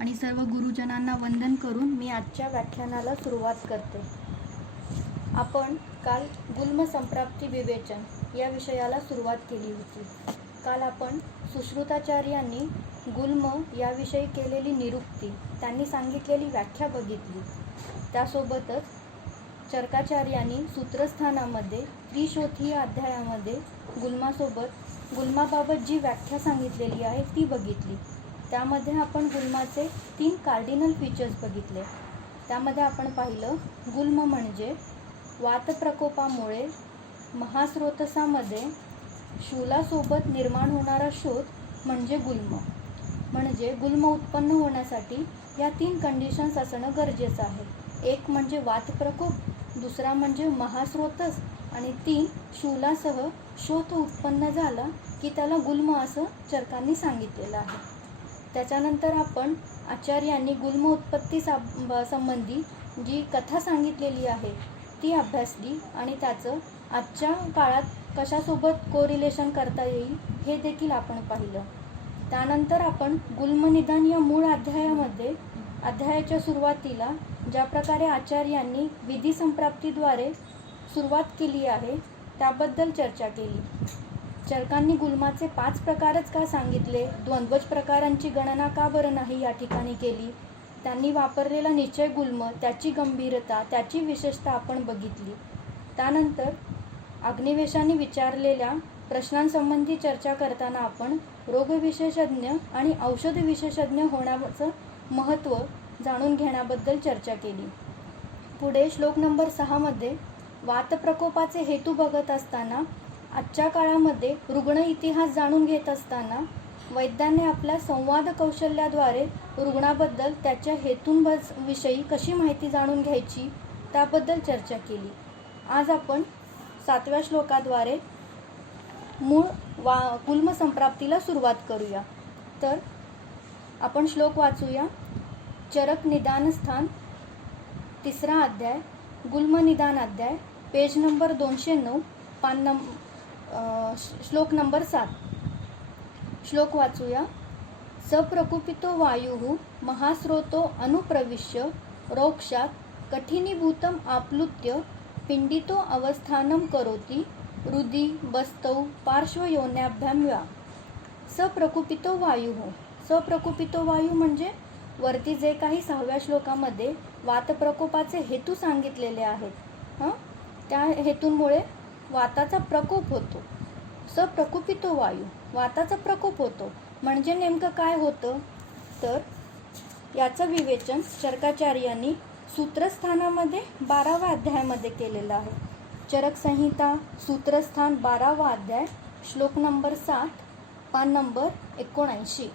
आणि सर्व गुरुजनांना वंदन करून मी आजच्या व्याख्यानाला सुरुवात करते. आपण काल गुल्म संप्राप्ती विवेचन या विषयाला सुरुवात केली होती. काल आपण सुश्रुताचार्यांनी गुल्म याविषयी केलेली निरुक्ती, त्यांनी सांगितलेली व्याख्या बघितली. त्यासोबतच चरकाचार्यांनी सूत्रस्थानामध्ये त्रिशोथी या अध्यायामध्ये गुल्माबाबत जी व्याख्या सांगितलेली आहे ती बघितली. त्यामध्ये आपण गुल्माचे 3 कार्डिनल फीचर्स बघितले. त्यामध्ये आपण पाहिलं, गुल्म म्हणजे वातप्रकोपामुळे महास्रोतसामध्ये शूलासोबत निर्माण होणारा शोथ म्हणजे गुल्म. म्हणजे गुल्म उत्पन्न होण्यासाठी या 3 कंडिशन्स असणं गरजेचं आहे. एक म्हणजे वातप्रकोप, दुसरा म्हणजे महास्रोतस, आणि 3 शूलासह शोथ उत्पन्न झाला की त्याला गुल्म असं चरकांनी सांगितलेलं आहे. त्याच्यानंतर आपण आचार्यांनी गुल्म उत्पत्ती संबंधी जी कथा सांगितलेली आहे ती अभ्यासली आणि त्याचं आजच्या काळात कशासोबत कोरिलेशन करता येईल हे देखील आपण पाहिलं. त्यानंतर आपण गुल्मनिदान या मूळ अध्यायाच्या सुरुवातीला ज्या प्रकारे आचार्यांनी विधी संप्राप्तीद्वारे सुरुवात केली आहे त्याबद्दल चर्चा केली. चरकांनी गुल्माचे 5 प्रकारच का सांगितले, द्वंद्वज प्रकारांची गणना का बरं नाही या ठिकाणी केली, त्यांनी वापरलेला निश्चय गुल्म, त्याची गंभीरता, त्याची विशेषता आपण बघितली. त्यानंतर अग्निवेशांनी विचारलेल्या प्रश्नांसंबंधी चर्चा करताना आपण रोगविशेषज्ञ आणि औषध विशेषज्ञ होण्याचं महत्त्व जाणून घेण्याबद्दल चर्चा केली. पुढे श्लोक नंबर 6 मध्ये वातप्रकोपाचे हेतू बघत असताना, आजच्या काळामध्ये रुग्ण इतिहास जाणून घेत असताना वैद्यांनी आपल्या संवाद कौशल्याद्वारे रुग्णाबद्दल त्याच्या हेतूंविषयी कशी माहिती जाणून घ्यायची त्याबद्दल चर्चा केली. आज आपण 7व्या श्लोकाद्वारे मूळ गुल्म संप्राप्तीला सुरुवात करूया. तर आपण श्लोक वाचूया. चरक निदानस्थान 3रा अध्याय, गुल्मनिदान अध्याय, पेज नंबर 209, श्लोक नंबर 7. श्लोक वाचूया. सप्रकुपितो वायुः महास्रोतो अनुप्रविश्य रोक्षात कठिनीभूतम आप्लुत्य पिंडितो अवस्थानं करोति हृदि बस्तौ पार्श्वयोन्याभ्यां व्या. सप्रकुपितो वायुः. सप्रकुपितो वायू म्हणजे वरती जे काही 6व्या श्लोकामध्ये वातप्रकोपाचे हेतू सांगितलेले आहेत, त्या हेतूंमुळे वाताचा प्रकोप होतो. सप्रकुपितो वायू, वाताचा प्रकोप होतो. म्हणजे नेमकं काय होतं, तर याचं विवेचन चरकाचार्यांनी सूत्रस्थानामध्ये 12व्या अध्यायामध्ये केलेलं आहे. चरक संहिता सूत्रस्थान 12वा अध्याय, श्लोक नंबर 7, पान नंबर 79.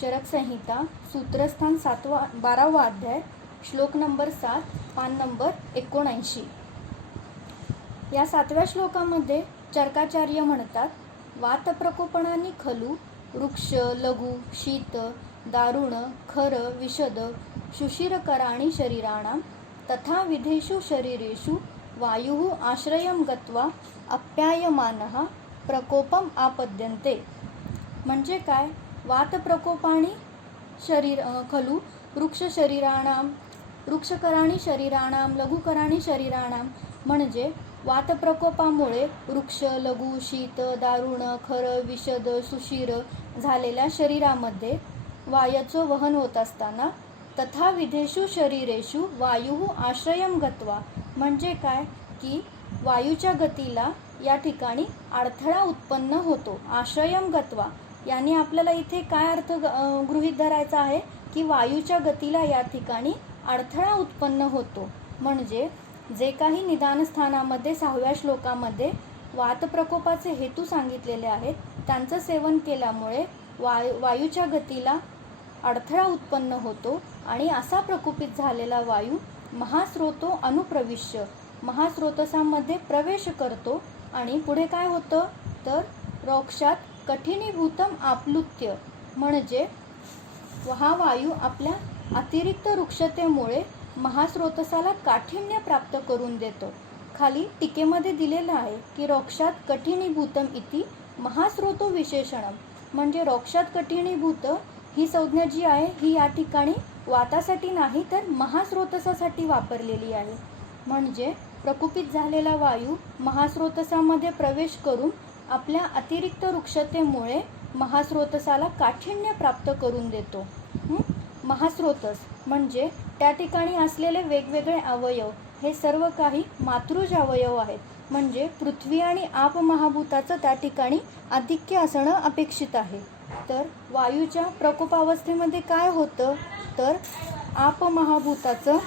चरक संहिता सूत्रस्थान 12वा अध्याय, श्लोक नंबर 7, पान नंबर 79. या 7व्या श्लोकामध्ये चरकाचार्य म्हणतात, वातप्रकोपणानी खलु वृक्ष लघु शीत दारुण खर विशद शुशिरकराणि शरीराणां तथा विधेषु शरीरेषु वायुः आश्रयं गत्वा अप्यायमानः प्रकोपम आपद्यन्ते. म्हणजे काय, वातप्रकोपाणी खलु वृक्षकराणि शरीराणां लघुकराणि शरीराणां. म्हणजे वातप्रकोपामुळे वृक्ष लघु शीत दारुण खर विशद सुशीर झालेल्या शरीरामध्ये वायूचं वहन होत असताना तथा विधेषु शरीरेषु वायुः आश्रयं गत्वा. म्हणजे काय की वायूच्या गतीला या ठिकाणी अडथळा उत्पन्न होतो. आश्रयं गत्वा याने आपल्याला इथे काय अर्थ गृहीत धरायचा आहे की वायूच्या गतीला या ठिकाणी अडथळा उत्पन्न होतो. म्हणजे जे काही निदानस्थानामध्ये 6व्या श्लोकामध्ये वातप्रकोपाचे हेतू सांगितलेले आहेत त्यांचं सेवन केल्यामुळे वायूच्या गतीला अडथळा उत्पन्न होतो आणि असा प्रकुपित झालेला वायू महास्रोतो अनुप्रविश्य, महास्रोतसामध्ये प्रवेश करतो आणि पुढे काय होतं, तर रोक्षात कठिनीभूतम आप्लुत्य. म्हणजे हा वायू आपल्या अतिरिक्त वृक्षतेमुळे महास्रोतसाला काठिण्य प्राप्त करून देतो. खाली टीकेमध्ये दिलेलं आहे की रोक्षात कठिनीभूतम इति महास्रोतो विशेषणम. म्हणजे रोक्षात कठिणीभूत ही संज्ञा जी आहे ही या ठिकाणी वातासाठी नाही तर महास्रोतसासाठी वापरलेली आहे. म्हणजे प्रकुपित झालेला वायू महास्रोतसामध्ये प्रवेश करून आपल्या अतिरिक्त वृक्षतेमुळे महास्रोतसाला काठिण्य प्राप्त करून देतो. महास्रोतस म्हणजे त्या ठिकाणी असलेले वेगवेगळे अवयव हे सर्व काही मातृज अवयव आहेत. म्हणजे पृथ्वी आणि आप महाभूताचं त्या ठिकाणी आधिक्य असणं अपेक्षित आहे. तर वायूच्या प्रकोपावस्थेमध्ये काय होतं तर आप महाभूताचं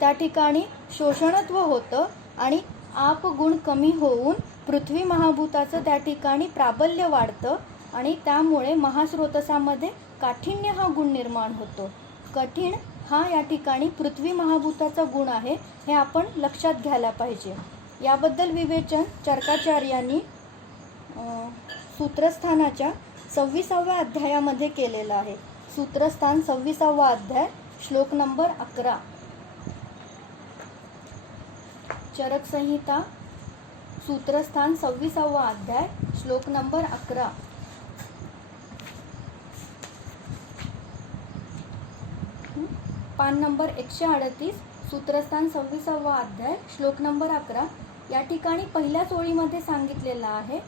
त्या ठिकाणी शोषणत्व होतं आणि आप गुण कमी होऊन पृथ्वी महाभूताचं त्या ठिकाणी प्राबल्य वाढतं आणि त्यामुळे महास्रोतसामध्ये काठिण्य हा गुण निर्माण होतो. कठीण हा या ठिकाणी पृथ्वी महाभूताचा गुण आहे हे आपण लक्षात घ्यायला पाहिजे. याबद्दल विवेचन चरकाचार्यांनी सूत्रस्थानाच्या 26व्या अध्यायामध्ये केलेलं आहे. सूत्रस्थान 26वा अध्याय श्लोक नंबर 11. चरक संहिता सूत्रस्थान 26वा अध्याय श्लोक नंबर 11. पान नंबर 138 सूत्रस्थान 26वा अध्याय श्लोक नंबर 11. या ठिकाणी पहिल्याच ओळीमध्ये सांगितलेलं आहे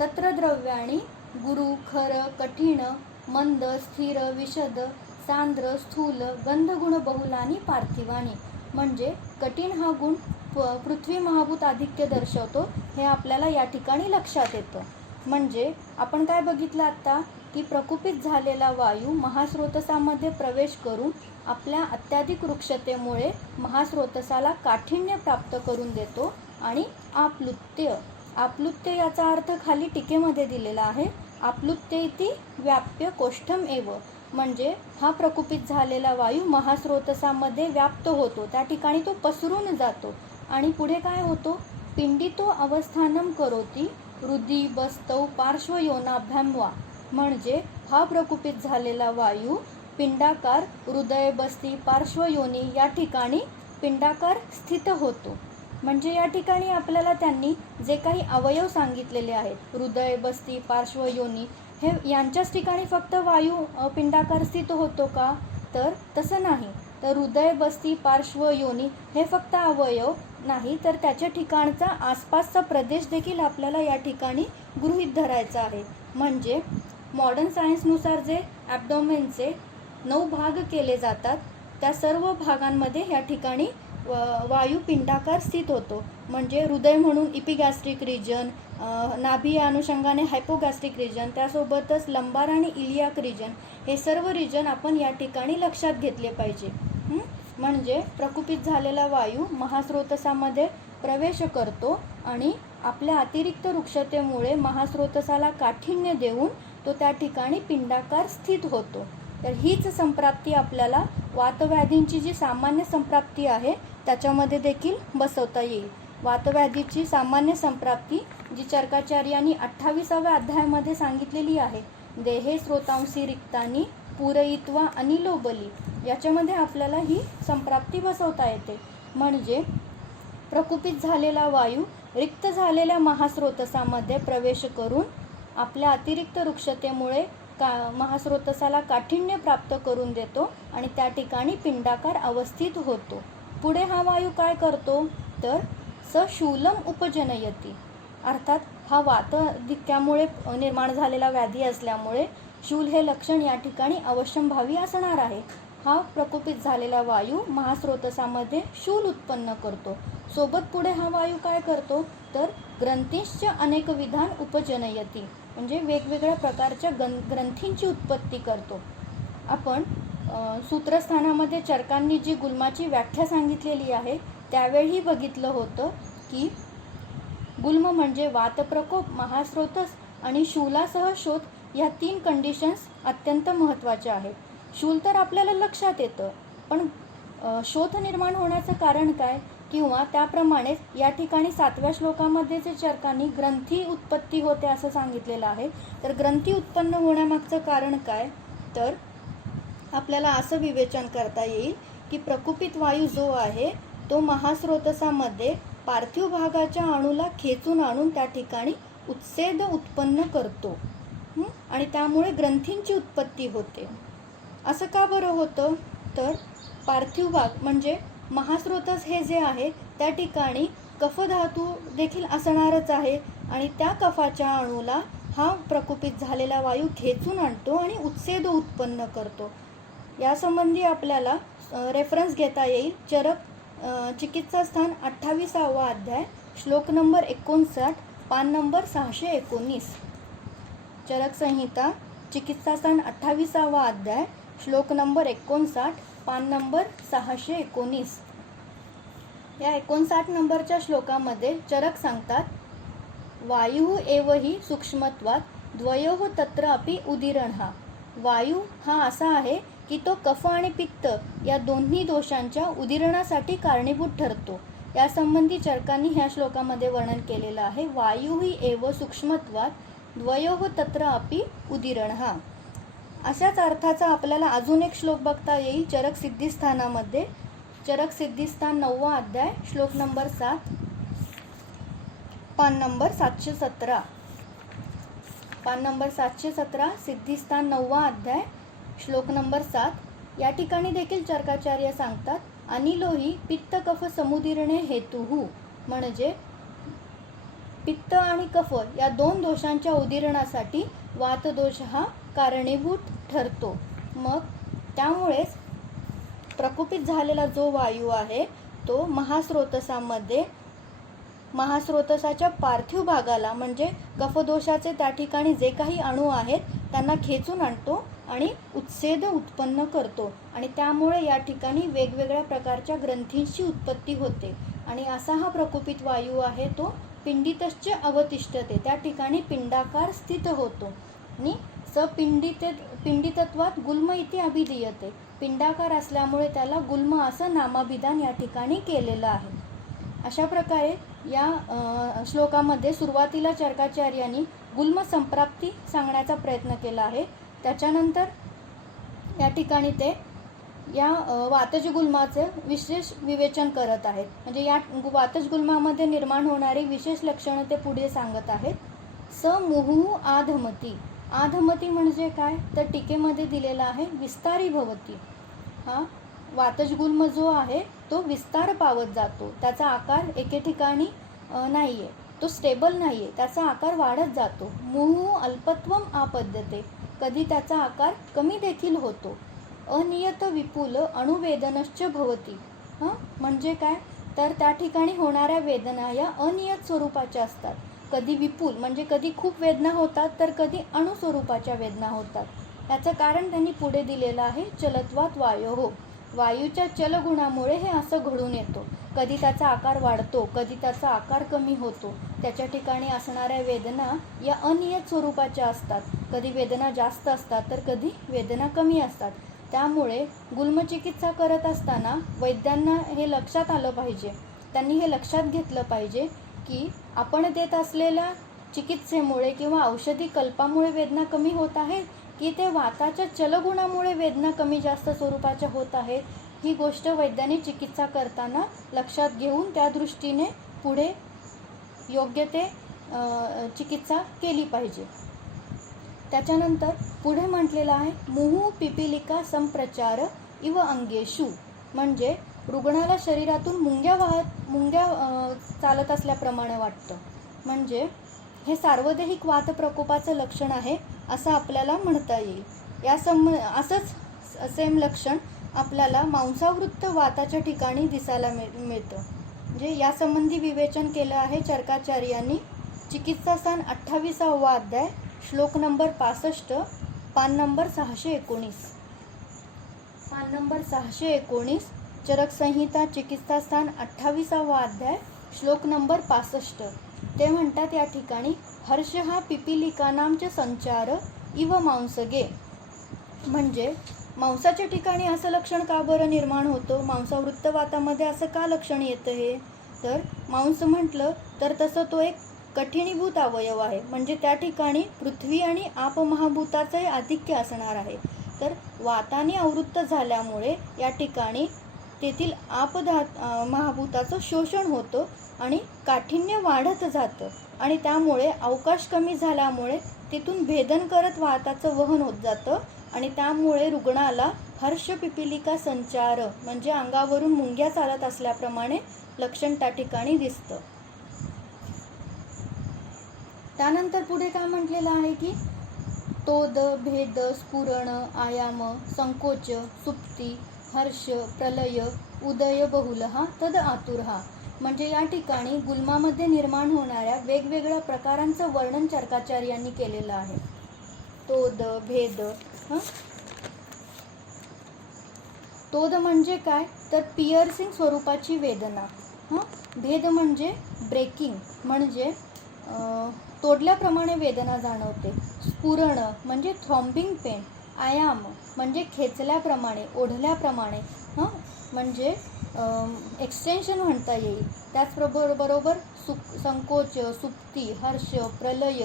तत्र द्रव्याणी गुरु खर कठीण मंद स्थिर विशद सांद्र स्थूल गंधगुण बहुलानी पार्थिवानी. म्हणजे कठीण हा गुण पृथ्वी महाभूत आधिक्य दर्शवतो हे आपल्याला या ठिकाणी लक्षात येतं. म्हणजे आपण काय बघितलं आता की प्रकुपित झालेला वायू महास्रोतसामध्ये प्रवेश करून आपल्या अत्याधिक वृक्षतेमुळे महास्रोतसाला काठिण्य प्राप्त करून देतो आणि आप्लुत्य याचा अर्थ खाली टीकेमध्ये दिलेला आहे. आप्लुत्य इति व्याप्य कोष्ठम एव. म्हणजे हा प्रकुपित झालेला वायू महास्रोतसामध्ये व्याप्त होतो त्या ठिकाणी तो पसरून जातो आणि पुढे काय होतो पिंडितो अवस्थानम करोति हृदी बस्तौ पार्श्वयोनाभ्याम वा. म्हणजे हा प्रकुपित झालेला वायू पिंडाकार हृदय बस्ती पार्श्वयोनी या ठिकाणी पिंडाकार स्थित होतो. म्हणजे या ठिकाणी आपल्याला त्यांनी जे काही अवयव सांगितलेले आहेत हृदय बस्ती पार्श्वयोनी हे यांच्याच ठिकाणी फक्त वायू पिंडाकार स्थित होतो का तर तसं नाही. तर हृदय बस्ती पार्श्वयोनी हे फक्त अवयव नाही तर त्याच्या ठिकाणचा आसपासचा प्रदेश देखील आपल्याला या ठिकाणी गृहीत धरायचा आहे. म्हणजे मॉडर्न सायन्सनुसार जे ॲब्डोमेनचे 9 भाग केले जातात त्या सर्व भागांमध्ये या ठिकाणी वायू पिंडाकार स्थित होतो. म्हणजे हृदय म्हणून इपिगॅस्ट्रिक रिजन, नाभी या अनुषंगाने हायपोगॅस्ट्रिक रिजन, त्यासोबतच लंबार आणि इलियाक रिजन हे सर्व रिजन आपण या ठिकाणी लक्षात घेतले पाहिजे. म्हणजे प्रकुपित झालेला वायू महास्रोतसामध्ये प्रवेश करतो आणि आपल्या अतिरिक्त वृक्षतेमुळे महास्रोतसाला काठिण्य देऊन तो त्या ठिकाणी पिंडाकार स्थित होतो. तर हीच संप्राप्ती आपल्याला वातव्याधींची जी सामान्य संप्राप्ती आहे त्याच्यामध्ये देखील बसवता येईल. वातव्याधीची सामान्य संप्राप्ती जी चरकाचार्यांनी 28व्या अध्यायामध्ये सांगितलेली आहे देहे स्रोतांसी रिक्तानी पूरयित्वा अनिलो बली. याच्यामध्ये आपल्याला ही संप्राप्ती बसवता येते. म्हणजे प्रकुपित झालेला वायू रिक्त झालेल्या महास्रोतसामध्ये प्रवेश करून आपल्या अतिरिक्त वृक्षतेमुळे महास्रोतसाला काठिण्य प्राप्त करून देतो आणि त्या ठिकाणी पिंडाकार अवस्थित होतो. पुढे हा वायू काय करतो तर सशूलम उपजनयती. अर्थात हा वातधिक्यामुळे निर्माण झालेला व्याधी असल्यामुळे शूल हे लक्षण या ठिकाणी अवश्यंभावी असणार आहे. हा प्रकुपित झालेला वायू महास्रोतसामध्ये शूल उत्पन्न करतो. सोबत पुढे हा वायू काय करतो तर ग्रंथींश्च अनेक विधान उपजनयती. म्हणजे वेगवेगळ्या प्रकारच्या ग्रंथींची उत्पत्ती करतो. आपण सूत्रस्थानामध्ये चरकांनी जी गुल्माची व्याख्या सांगितलेली आहे त्यावेळी बघितलं होतं की गुल्म म्हणजे वातप्रकोप महास्रोतस आणि शूलासह शोथ या 3 कंडिशन्स अत्यंत महत्त्वाच्या आहेत. शूल तर आपल्याला लक्षात येतं पण शोथ निर्माण होण्याचं कारण काय किंवा त्याप्रमाणेच या ठिकाणी 7व्या श्लोकामध्ये जे चरकांनी ग्रंथी उत्पत्ती होते असं सांगितलेलं आहे. तर ग्रंथी उत्पन्न होण्यामागचं कारण काय तर आपल्याला असं विवेचन करता येईल की प्रकुपित वायू जो आहे तो महास्रोतसामध्ये पार्थिव भागाच्या अणूला खेचून आणून त्या ठिकाणी उत्सेद उत्पन्न करतो. आणि त्यामुळे ग्रंथींची उत्पत्ती होते. असं का बरं होतं? तर पार्थिव भाग म्हणजे महास्रोतस हे जे आहे त्या ठिकाणी कफधातू देखील असणारच आहे आणि त्या कफाच्या अणूला हा प्रकुपित झालेला वायू खेचून आणतो आणि उत्सेद उत्पन्न करतो. यासंबंधी आपल्याला रेफरन्स घेता येईल चरक चिकित्सास्थान 28वा अध्याय श्लोक नंबर 59, पान नंबर 619. चरक संहिता चिकित्सास्थान 28वा अध्याय श्लोक नंबर 59, पान नंबर 619. या 59 नंबरच्या श्लोकामध्ये चरक सांगतात, वायू एव हि सूक्ष्मत्वात द्वयोः तत्र अपि उदीरणः. वायू हा असा आहे की तो कफ आणि पित्त या दोन्ही दोषांच्या उदीरणासाठी कारणीभूत ठरतो. यासंबंधी चरकांनी ह्या श्लोकामध्ये वर्णन केलेलं आहे. वायू हि एव सूक्ष्मत्वात द्वयोः तत्र अपि उदीरणः. अशाच अर्थाचा आपल्याला अजून एक श्लोक बघता येईल चरक सिद्धिस्थानामध्ये. चरक सिद्धिस्थान 9वा अध्याय श्लोक नंबर 7, पान नंबर 717. पान नंबर 717 सिद्धिस्थान 9वा अध्याय श्लोक नंबर 7. या ठिकाणी देखील चरकाचार्य सांगतात, अनिलोही पित्त कफ समुदीरणे हेतुः. म्हणजे पित्त आणि कफ या दोन दोषांच्या उदीरणासाठी वातदोष हा कारणीभूत ठरतो. मग त्यामुळेच प्रकुपित झालेला जो वायू आहे तो महास्रोतसामध्ये महास्रोतसाच्या पार्थिव भागाला म्हणजे कफदोषाचे त्या ठिकाणी जे काही अणू आहेत त्यांना खेचून आणतो आणि उत्सेद उत्पन्न करतो आणि त्यामुळे या ठिकाणी वेगवेगळ्या प्रकारच्या ग्रंथींची उत्पत्ती होते. आणि असा हा प्रकुपित वायू आहे तो पिंडितश्च अवतिष्ठते. त्या ठिकाणी पिंडाकार स्थित होतो आणि पिंडितत्वात गुल्म इति अभिधीयते. पिंडाकार असल्यामुळे त्याला गुल्म असं नामाभिधान या ठिकाणी केलेलं आहे. अशा प्रकारे या श्लोकामध्ये सुरुवातीला चरकाचार्यांनी गुल्म संप्राप्ती सांगण्याचा प्रयत्न केला आहे. त्याच्यानंतर या ठिकाणी ते या वातज गुल्माचे विशेष विवेचन करत आहेत. म्हणजे या वातज गुल्मामध्ये निर्माण होणारी विशेष लक्षणं ते पुढे सांगत आहेत. मुहुः आधमती. आधमती म्हणजे काय तर टीकेमध्ये दिलेला आहे विस्तारी भवती. हा वातज गुल्म जो आहे तो विस्तार पावत जातो. त्याचा आकार एके ठिकाणी नाही आहे, तो स्टेबल नाही आहे, त्याचा आकार वाढत जातो. मुहुः अल्पत्वम आपद्यते. कधी त्याचा आकार कमी देखील होतो. अनियत विपुल अणुवेदनश्च भवती. म्हणजे काय तर त्या ठिकाणी होणाऱ्या वेदना या अनियत स्वरूपाच्या असतात. कधी विपुल म्हणजे कधी खूप वेदना होतात तर कधी अणुस्वरूपाच्या वेदना होतात. याचं कारण त्यांनी पुढे दिलेलं आहे चलत्वात वायोः. वायूच्या चलगुणामुळे हे असं घडून येतो. कधी त्याचा आकार वाढतो, कधी त्याचा आकार कमी होतो. त्याच्या ठिकाणी असणाऱ्या वेदना या अनियत स्वरूपाच्या असतात. कधी वेदना जास्त असतात तर कधी वेदना कमी असतात. त्यामुळे गुल्मचिकित्सा करत असताना वैद्यांना हे लक्षात आलं पाहिजे, त्यांनी हे लक्षात घेतलं पाहिजे की आपण देत असलेल्या चिकित्सेमुळे किंवा औषधी कल्पामुळे वेदना कमी होत आहेत की ते वाताच्या चलगुणामुळे वेदना कमी जास्त स्वरूपाच्या होत आहेत. ही गोष्ट वैद्यांनी चिकित्सा करताना लक्षात घेऊन त्या दृष्टीने पुढे योग्य ते चिकित्सा केली पाहिजे. त्याच्यानंतर पुढे म्हटलेलं आहे मुहुः पिपीलिका संप्रचार इव अंगेषु. म्हणजे रुग्णाला शरीरातून मुंग्या चालत असल्याप्रमाणे वाटतं. म्हणजे हे सार्वदेहिक वात प्रकोपाचं लक्षण आहे असं आपल्याला म्हणता येईल. असंच सेम लक्षण आपल्याला मांसावृत्त वाताच्या ठिकाणी दिसायला मिळतं. म्हणजे यासंबंधी विवेचन केलं आहे चरकाचार्यांनी. चिकित्सास्थान 28वा अध्याय श्लोक नंबर 65, पान नंबर 619. पान नंबर 619 चरक संहिता चिकित्सास्थान 28वा अध्याय श्लोक नंबर 65. ते म्हणतात या ठिकाणी हर्ष हा पिपीलिकानांचे संचार इव मांसगे. म्हणजे मांसाच्या ठिकाणी असं लक्षण का बरं निर्माण होतं, मांसावृत्त वातामध्ये असं का लक्षण येतं हे तर मांस म्हटलं तर तसं तो एक कठीणीभूत अवयव आहे. म्हणजे त्या ठिकाणी पृथ्वी आणि आप महाभूताचंही आधिक्य असणार आहे. तर वाताने आवृत्त झाल्यामुळे या ठिकाणी तेथील आप महाभूताचं शोषण होतं आणि काठिण्य वाढत जातं आणि त्यामुळे अवकाश कमी झाल्यामुळे तिथून भेदन करत वाताचं वहन होत जातं आणि त्यामुळे रुग्णाला हर्ष पिपिलिका संचार म्हणजे अंगावरून मुंग्या चालत असल्याप्रमाणे लक्षण त्या ठिकाणी दिसतं. त्यानंतर पुढे काय म्हटलेलं आहे की तोद, भेद, स्फुरण, आयाम, संकोच, सुप्ती, हर्ष, प्रलय, उदय बहुलहा तद आतुरहा. म्हणजे या ठिकाणी गुल्मामध्ये निर्माण होणाऱ्या वेगवेगळ्या प्रकारांचं वर्णन चरकाचार्यांनी केलेलं आहे. तोद, भेद. तोद म्हणजे काय तर पिअर्सिंग स्वरूपाची वेदना. भेद म्हणजे ब्रेकिंग म्हणजे तोडल्याप्रमाणे वेदना जाणवते. स्फुरण म्हणजे थ्रॉम्बिंग पेन. आयाम म्हणजे खेचल्याप्रमाणे, ओढल्याप्रमाणे म्हणजे एक्सटेन्शन म्हणता येईल. त्याचबरोबर संकोच, सुप्ती, हर्ष, प्रलय,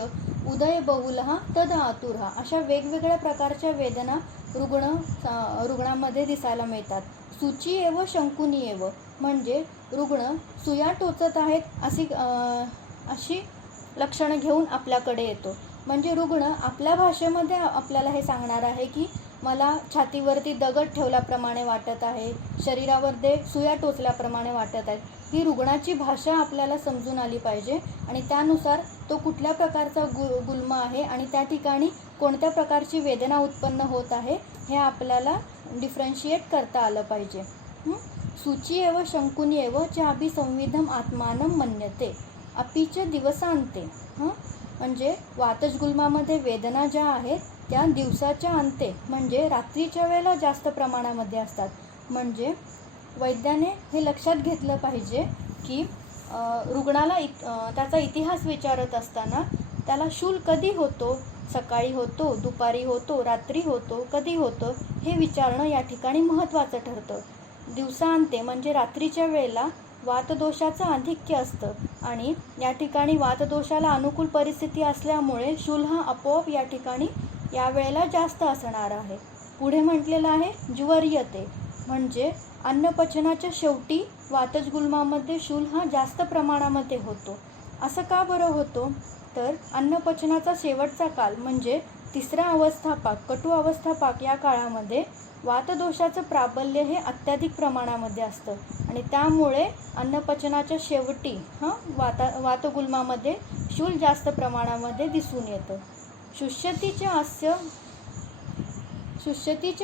उदय बहुलहा तद आतुरहा अशा वेगवेगळ्या प्रकारच्या वेदना रुग्णामध्ये दिसायला मिळतात. सूची एव शंकुनी एव म्हणजे रुग्ण सुया टोचत आहेत अशी लक्षणं घेऊन आपल्याकडे येतो. म्हणजे रुग्ण आपल्या भाषेमध्ये आपल्याला हे सांगणार आहे की मला छातीवरती दगड ठेवल्याप्रमाणे वाटत आहे, शरीरामध्ये सुया टोचल्याप्रमाणे वाटत आहेत. ही रुग्णाची भाषा आपल्याला समजून आली पाहिजे आणि त्यानुसार तो कुठल्या प्रकारचा गुल्म आहे आणि त्या ठिकाणी कोणत्या प्रकारची वेदना उत्पन्न होत आहे हे आपल्याला डिफरन्शिएट करता आलं पाहिजे. सूची एव शंकुनी एव चाबी संविधम आत्मानं मन्यते अपिच दिवसांते. म्हणजे वातज गुल्मामध्ये वेदना ज्या आहेत त्या दिवसाच्या अंते म्हणजे रात्रीच्या वेळेला जास्त प्रमाणामध्ये असतात. म्हणजे वैद्याने हे लक्षात घेतलं पाहिजे की रुग्णाला त्याचा इतिहास विचारत असताना त्याला शूल कधी होतो, सकाळी होतो, दुपारी होतो, रात्री होतो, कधी होतं हे विचारणं या ठिकाणी महत्त्वाचं ठरतं. दिवसांते म्हणजे रात्रीच्या वेळेला वातदोषाचं आधिक्य असतं आणि या ठिकाणी वातदोषाला अनुकूल परिस्थिती असल्यामुळे शूल हा आपोआप या ठिकाणी या वेळेला जास्त असणार आहे. पुढे म्हटलेलं आहे ज्वर्यते म्हणजे अन्नपचनाच्या शेवटी वातज गुल्मामध्ये शूल हा जास्त प्रमाणामध्ये होतो. असं का बरं होतो तर अन्नपचनाचा शेवटचा काल म्हणजे तिसरा अवस्थापाक, कटू अवस्थापाक या काळामध्ये वातदोषाचं प्राबल्य हे अत्याधिक प्रमाणामध्ये असतं आणि त्यामुळे अन्नपचनाच्या शेवटी वातगुल्मामध्ये शूल जास्त प्रमाणामध्ये दिसून येतं. शुष्यतीचे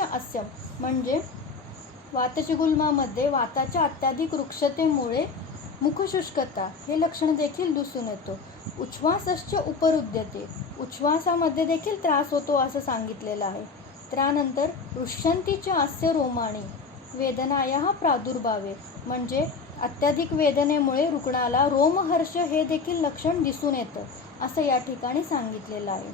अस्य म्हणजे वातजगुल्मामध्ये वाताच्या अत्याधिक वृक्षतेमुळे मुखशुष्कता हे लक्षण देखील दिसून येतो. उच्छ्वासश्च उपरुद्यते उच्छ्वासामध्ये देखील त्रास होतो असं सांगितलेलं आहे. त्यानंतर रुष्यंतीच्या अस्य रोमाणी वेदनाया प्रादुर्भावे म्हणजे अत्याधिक वेदनेमुळे रुग्णाला रोमहर्ष हे देखील लक्षण दिसून येतं असं या ठिकाणी सांगितलेलं आहे.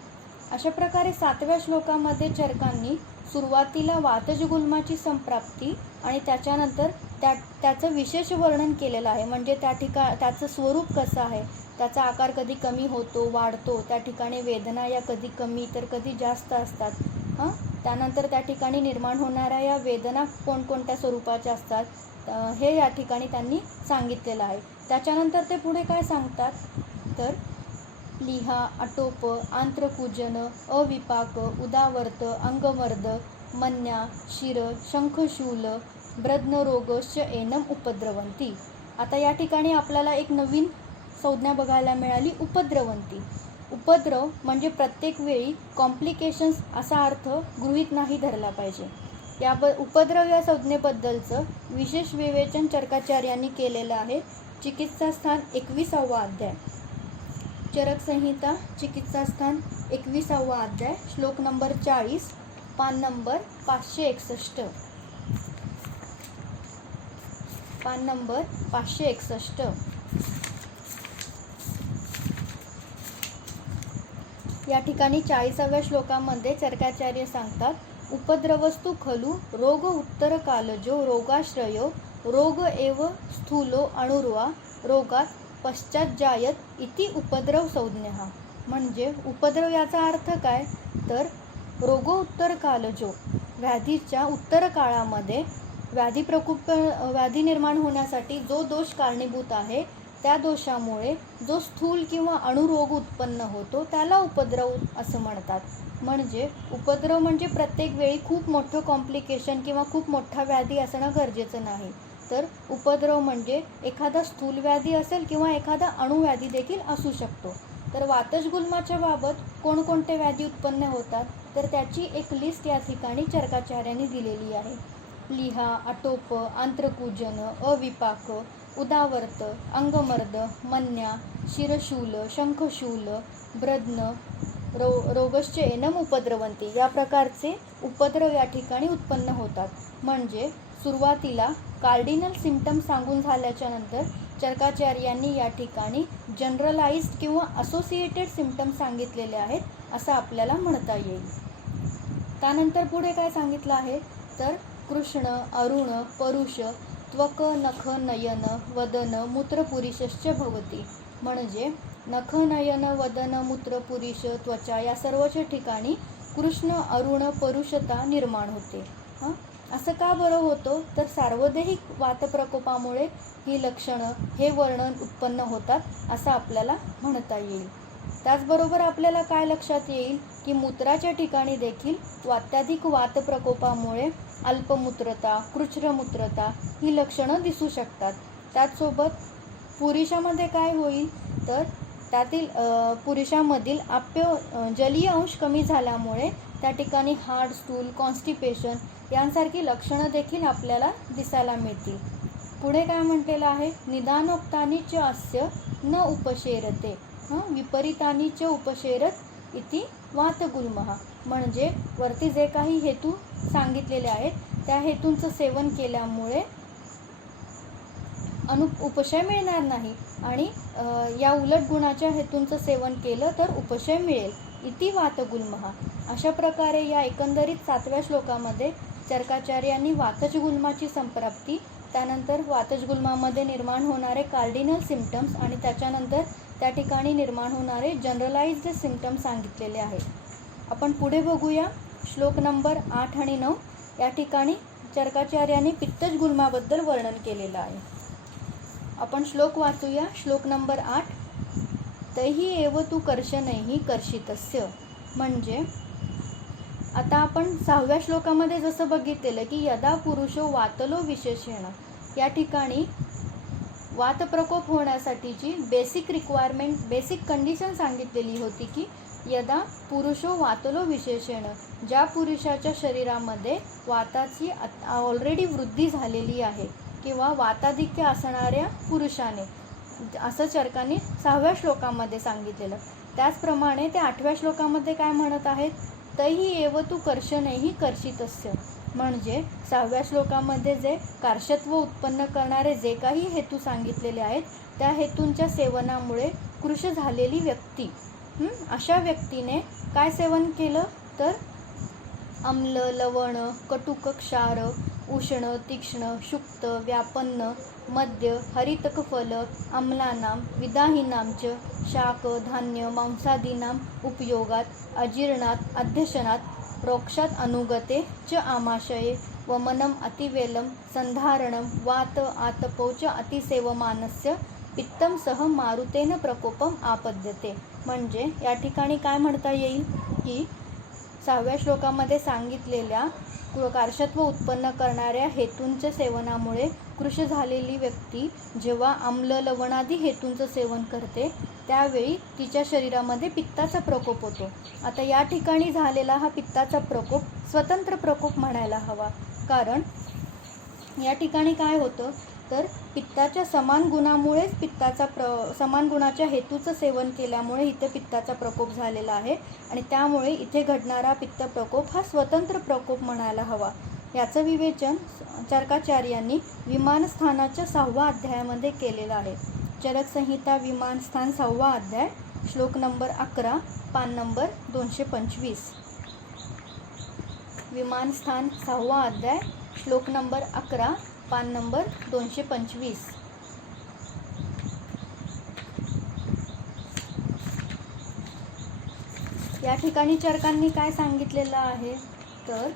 अशा प्रकारे 7व्या श्लोकामध्ये चरकांनी सुरुवातीला वातजगुल्माची संप्राप्ती आणि त्याच्यानंतर त्याचं विशेष वर्णन केलेलं आहे. म्हणजे त्याचं स्वरूप कसं आहे, त्याचा आकार कधी कमी होतो, वाढतो, त्या ठिकाणी वेदना या कधी कमी तर कधी जास्त असतात. त्यानंतर त्या ठिकाणी निर्माण होणाऱ्या या वेदना कोणकोणत्या स्वरूपाच्या असतात हे या ठिकाणी त्यांनी सांगितलेलं आहे. त्याच्यानंतर ते पुढे काय सांगतात तर लिहा, अटोप, आंत्रकूजन, अविपाक, उदावर्त, अंगमर्द, मन्या, शिर, शंखशूल, ब्रद्नरोगश्च एनम उपद्रवंती. आता या ठिकाणी आपल्याला एक नवीन संज्ञा बघायला मिळाली, उपद्रवंती. उपद्रव म्हणजे प्रत्येक वेळी कॉम्प्लिकेशन्स असा अर्थ गृहीत नाही धरला पाहिजे. उपद्रव या संज्ञेबद्दलचं विशेष विवेचन चरकाचार्यांनी केलेलं आहे. चिकित्सास्थान 21वा अध्याय, चरक संहिता चिकित्सास्थान 21वा अध्याय, श्लोक नंबर 40, पान नंबर 561. पान नंबर 561. या ठिकाणी 40व्या श्लोकामध्ये चरकाचार्य सांगतात उपद्रवस्तु खलु रोग उत्तर कालजो रोगाश्रयो रोग एव स्थूलो अणुर्वा रोगात पश्चात इति उपद्रव संज्ञा. म्हणजे उपद्रव याचा अर्थ काय तर रोगो उत्तर कालजो व्याधीच्या उत्तर काळामध्ये व्याधी निर्माण होण्यासाठी जो दोष कारणीभूत आहे त्या दोषामुळे जो स्थूल किंवा अणुरोग उत्पन्न होतो त्याला उपद्रव असं म्हणतात. म्हणजे उपद्रव म्हणजे प्रत्येक वेळी खूप मोठं कॉम्प्लिकेशन किंवा खूप मोठा व्याधी असणं गरजेचं नाही. तर उपद्रव म्हणजे एखादा स्थूल व्याधी असेल किंवा एखादा अणुव्याधी देखील असू शकतो. तर वातजगुल्माच्या बाबत कोणकोणते व्याधी उत्पन्न होतात तर त्याची एक लिस्ट या ठिकाणी चरकाचार्यांनी दिलेली आहे. लिहा, आटोप, आंत्रकूजन, अविपाक, उदावर्त, अंगमर्द, मन्या, शिरशूल, शंखशूल, ब्रद्न, रोगश्च एनम उपद्रवंती या प्रकारचे उपद्रव या ठिकाणी उत्पन्न होतात. म्हणजे सुरुवातीला कार्डिनल सिम्पटम सांगून झाल्याच्या नंतर चरकाचार्यांनी या ठिकाणी जनरलाइज्ड किंवा असोसिएटेड सिम्पटम सांगितलेले आहेत असं आपल्याला म्हणता येईल. त्यानंतर पुढे काय सांगितलं आहे तर कृष्ण, अरुण, परुष, त्वक, नख, नयन, वदन, मूत्रपुरीशश्च भवती. म्हणजे नख, नयन, वदन, मूत्रपुरीश, त्वचा या सर्वच्या ठिकाणी कृष्ण, अरुण, परुषता निर्माण होते. असं का बरं होतं तर सार्वदेहिक वातप्रकोपामुळे ही लक्षणं हे वर्णन उत्पन्न होतात असं आपल्याला म्हणता येईल. त्याचबरोबर आपल्याला काय लक्षात येईल की मूत्राच्या ठिकाणी देखील अत्याधिक वातप्रकोपामुळे अल्पमूत्रता, कृच्छ्रमूत्रता ही लक्षणं दिसू शकतात. त्याचसोबत पुरुषामध्ये काय होईल तर त्यातील पुरुषामधील जलीय अंश कमी झाल्यामुळे त्या ठिकाणी हार्ड स्टूल, कॉन्स्टिपेशन यांसारखी लक्षणं देखील आपल्याला दिसायला मिळतील. पुढे काय म्हटलेलं आहे निदानोक्तानि च अस्य न उपशेरते विपरीतानि च उपशेरत इति वातगुल्मः. म्हणजे वरती जे काही हेतू सांगितलेले आहेत त्या हेतूंचं सेवन केल्यामुळे उपशय मिळणार नाही आणि या उलट गुणाच्या हेतूंचं सेवन केलं तर उपशय मिळेल इति वातगुल्मः. अशा प्रकारे या एकंदरीत 7व्या श्लोकामध्ये चरकाचार्यांनी वातजगुल्माची संप्राप्ती, त्यानंतर वातजगुल्मामध्ये निर्माण होणारे कार्डिनल सिम्पटम्स आणि त्याच्यानंतर त्या ठिकाणी निर्माण होणारे जनरलाइज्ड सिम्पटम्स सांगितलेले आहेत. आपण पुढे बघूया श्लोक नंबर 8 आणि 9. या ठिकाणी चरकाचार्यांनी पित्तजगुल्माबद्दल वर्णन केलेलं आहे. आपण श्लोक वाचूया. श्लोक नंबर 8. तैहि एव तु कर्शनैहि कर्षितस्य. म्हणजे आता आपण 6व्या श्लोकामध्ये जसं बघितलेलं की यदा पुरुषो वातलो विशेषेण, या ठिकाणी वातप्रकोप होण्यासाठीची बेसिक रिक्वायरमेंट, बेसिक कंडिशन सांगितलेली होती की यदा पुरुषो वातलो विशेषेण, ज्या पुरुषाच्या शरीरामध्ये वाताची ऑलरेडी वृद्धी झालेली आहे किंवा वाताधिक्य असणाऱ्या पुरुषाने, असं चरकांनी 6व्या श्लोकामध्ये सांगितलेलं. त्याचप्रमाणे ते 8व्या श्लोकामध्ये काय म्हणत आहेत तैहि एव तु कर्शनैहि कर्षितस्य. म्हणजे 6व्या श्लोकामध्ये जे कार्शत्व उत्पन्न करणारे जे काही हेतू सांगितलेले आहेत त्या हेतूंच्या सेवनामुळे कृश झालेली व्यक्ती, अशा व्यक्तीने काय सेवन केलं तर आम्ल, लवण, कटुक, क्षार, उष्ण, तीक्ष्ण, शुक्त, व्यापन्न, मद्य, हरितकफल, आम्लानां विदाहिनांच शाक, धान्य, मांसादीनां उपयोगात, अजीर्णात, अध्यशनात, रोक्षात अनुगते च आमाशये, वमनम अतिवेलम, संधारणम, वात आतपौ च अतिसेवमानस्य पित्तम सह मारुतेन प्रकोपम आपद्यते. म्हणजे या ठिकाणी काय म्हणता येईल की 6व्या श्लोकामध्ये सांगितलेल्या कार्शत्व उत्पन्न करणाऱ्या हेतूंच्या सेवनामुळे कृश झालेली व्यक्ती जेव्हा आम्ल, लवणादी हेतूंचं सेवन करते त्यावेळी तिच्या शरीरामध्ये पित्ताचा प्रकोप होतो. आता या ठिकाणी झालेला हा पित्ताचा प्रकोप स्वतंत्र प्रकोप म्हणायला हवा, कारण या ठिकाणी काय होतं तर पित्ताच्या समान गुणामुळेच समान गुणाच्या हेतूचं सेवन केल्यामुळे इथे पित्ताचा प्रकोप झालेला आहे आणि त्यामुळे इथे घडणारा पित्त प्रकोप हा स्वतंत्र प्रकोप म्हणायला हवा. याचं विवेचन चरकाचार्यांनी विमानस्थानाच्या 6व्या अध्यायामध्ये केलेलं आहे. चरकसंहिता विमानस्थान 6वा अध्याय, श्लोक नंबर 11, पान नंबर 225. विमानस्थान 6वा अध्याय, श्लोक नंबर 11, पान नंबर 225. या ठिकाणी चरकांनी काय सांगितलेलं आहे तर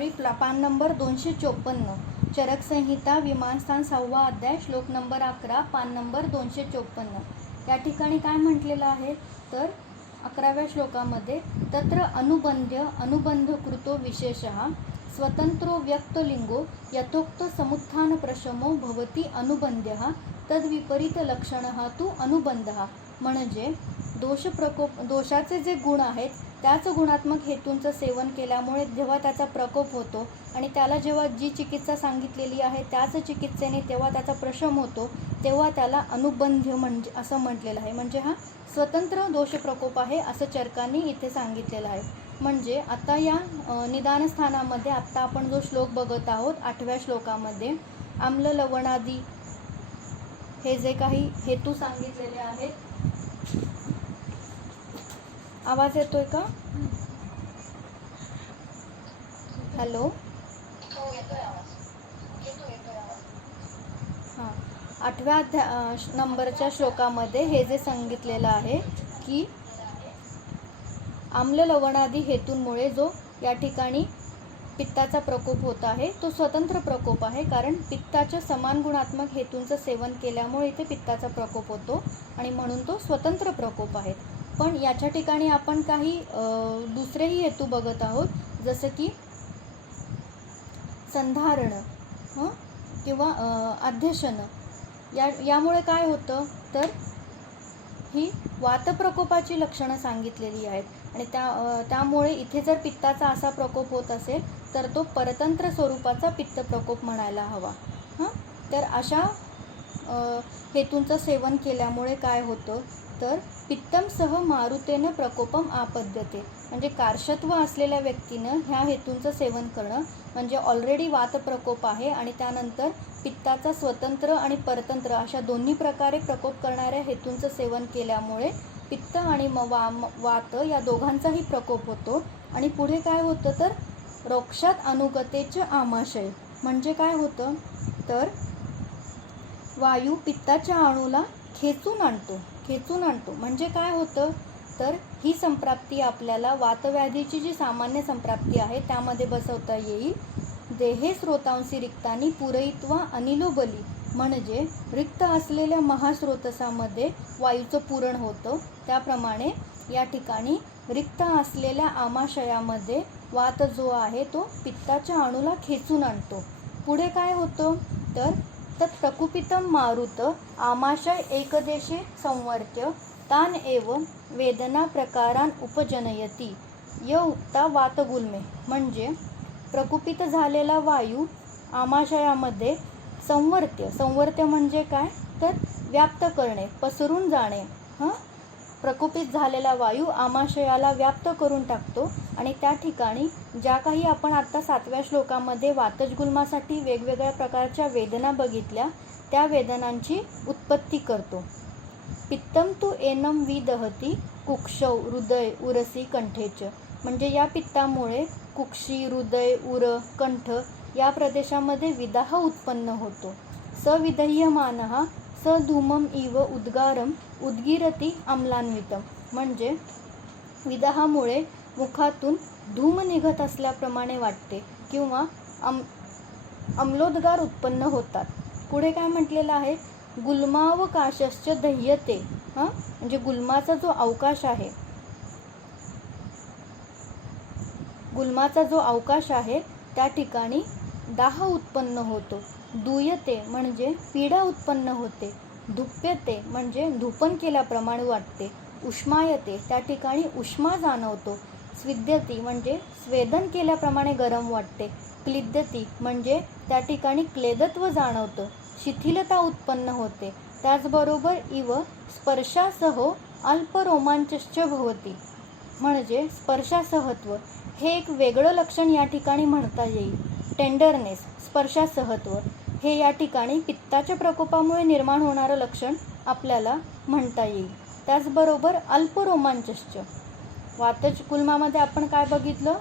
पान नंबर 254, चरकसंहिता विमानस्थान 6वा अध्याय, श्लोक नंबर 11, पान नंबर 254. या ठिकाणी काय म्हटलेलं आहे तर 11व्या श्लोकामध्ये तत्र अनुबंधकृतो विशेषः स्वतंत्रो व्यक्तलिंगो यथोक्त समुत्थान प्रशमो भवती अनुबंध्यः तद्विपरीतलक्षणः तु अनुबंधः. म्हणजे दोषाचे जे गुण आहेत त्याच गुणात्मक हेतूंचं सेवन केल्यामुळे जेव्हा त्याचा प्रकोप होतो आणि त्याला जेव्हा जी चिकित्सा सांगितलेली आहे त्याच चिकित्सेने तेव्हा त्याचा प्रशम होतो, तेव्हा त्याला अनुबंध्य म्हणजे असं म्हटलेलं आहे. म्हणजे हा स्वतंत्र दोष प्रकोप आहे असं चरकांनी इथे सांगितलेलं आहे. म्हणजे आता या निदानस्थानामध्ये आत्ता आपण जो श्लोक बघत आहोत 8व्या श्लोकामध्ये आम्ल लवणादी हे जे काही हेतू सांगितलेले आहेत. आवाज येतोय का? हॅलो. हां, 8व्या नंबरच्या श्लोकामध्ये हे जे सांगितलेलं आहे की आम्ल लवणादी हेतूंमुळे जो या ठिकाणी पित्ताचा प्रकोप होत आहे तो स्वतंत्र प्रकोप आहे, कारण पित्ताच्या समान गुणात्मक हेतूंचं सेवन केल्यामुळे इथे पित्ताचा प्रकोप होतो आणि म्हणून तो स्वतंत्र प्रकोप आहे. पण याच्या ठिकाणी आपण काही दुसरेही हेतू बघत आहोत, जसं की संधारण किंवा अध्यशन. यामुळे काय होतं तर ही वातप्रकोपाची लक्षणं सांगितलेली आहेत आणि त्यामुळे इथे जर पित्ताचा असा प्रकोप होत असेल तर तो परतंत्र स्वरूपाचा पित्त प्रकोप म्हणायला हवा. तर अशा हेतूंचं सेवन केल्यामुळे काय होतं तर पित्तम सह मारुतेनं प्रकोपम आपद्यते. म्हणजे कार्शत्व असलेल्या व्यक्तीनं ह्या हेतूंचं सेवन करणं म्हणजे ऑलरेडी वातप्रकोप आहे आणि त्यानंतर पित्ताचा स्वतंत्र आणि परतंत्र अशा दोन्ही प्रकारे प्रकोप करणाऱ्या हेतूंचं सेवन केल्यामुळे पित्त आणि वात या दोघांचाही प्रकोप होतो. आणि पुढे काय होतं तर रोक्षात अनुगतेचे आमाशय. म्हणजे काय होतं तर वायू पित्ताच्या अणूला खेचून आणतो. म्हणजे काय होतं तर ही संप्राप्ती आपल्याला वातव्याधीची जी सामान्य संप्राप्ती आहे त्यामध्ये बसवता येईल. देहे स्रोतांसी रिक्तानी पूरयित्वा अनिलो बली. म्हणजे रिक्त असलेल्या महास्रोतसामध्ये वायूचं पूरण होतं, त्याप्रमाणे या ठिकाणी रिक्त असलेल्या आमाशयामध्ये वात जो आहे तो पित्ताच्या अणूला खेचून आणतो. पुढे काय होतं तर तत्प्रकुपितं मारुत आमाशय एकदेशे संवर्त्य तान एव वेदना प्रकारान उपजनयती य उक्ता वातगुल्मे. म्हणजे प्रकुपित झालेला वायू आमाशयामध्ये संवर्त्य म्हणजे काय तर व्याप्त करणे, पसरून जाणे. प्रकुपित झालेला वायू आमाशयाला व्याप्त करून टाकतो आणि त्या ठिकाणी ज्या काही आपण आता 7व्या श्लोकामध्ये वातजगुल्मासाठी वेगवेगळ्या प्रकारच्या वेदना बघितल्या त्या वेदनांची उत्पत्ती करतो. पित्तम तु एनम विदहती कुक्षौ हृदय उरसी कंठेच. म्हणजे या पित्तामुळे कुक्षी, हृदय, उर, कंठ या प्रदेशामध्ये विदाह उत्पन्न होतो. सविदह्यमानः सधूमम इव उद्गारम उद्गिरती अम्लान्वितम. म्हणजे विदाहामुळे मुखातून धूम निघत असल्याप्रमाणे वाटते किंवा अम्लोद्गार उत्पन्न होतात. पुढे काय म्हटलेलं आहे गुल्मावकाशश्च दह्यते. म्हणजे गुल्माचा जो अवकाश आहे त्या ठिकाणी दाह उत्पन्न होतो. दुयते म्हणजे पीडा उत्पन्न होते. धुप्यते म्हणजे धूपन केल्याप्रमाणे वाटते. उष्मायते त्या ठिकाणी उष्मा जाणवतो. स्विद्यती म्हणजे स्वेदन केल्याप्रमाणे गरम वाटते. क्लिद्यती म्हणजे त्या ठिकाणी क्लेदत्व जाणवतं. शिथिलता उत्पन्न होते. त्याचबरोबर इव स्पर्शासह अल्परोमांचश्च भवती. म्हणजे स्पर्शासहत्व हे एक वेगळं लक्षण या ठिकाणी म्हणता येईल. टेंडरनेस, स्पर्शासहत्व हे या ठिकाणी पित्ताच्या प्रकोपामुळे निर्माण होणारं लक्षण आपल्याला म्हणता येईल. त्याचबरोबर अल्परोमांचश्च वातजगुल्मामध्ये आपण काय बघितलं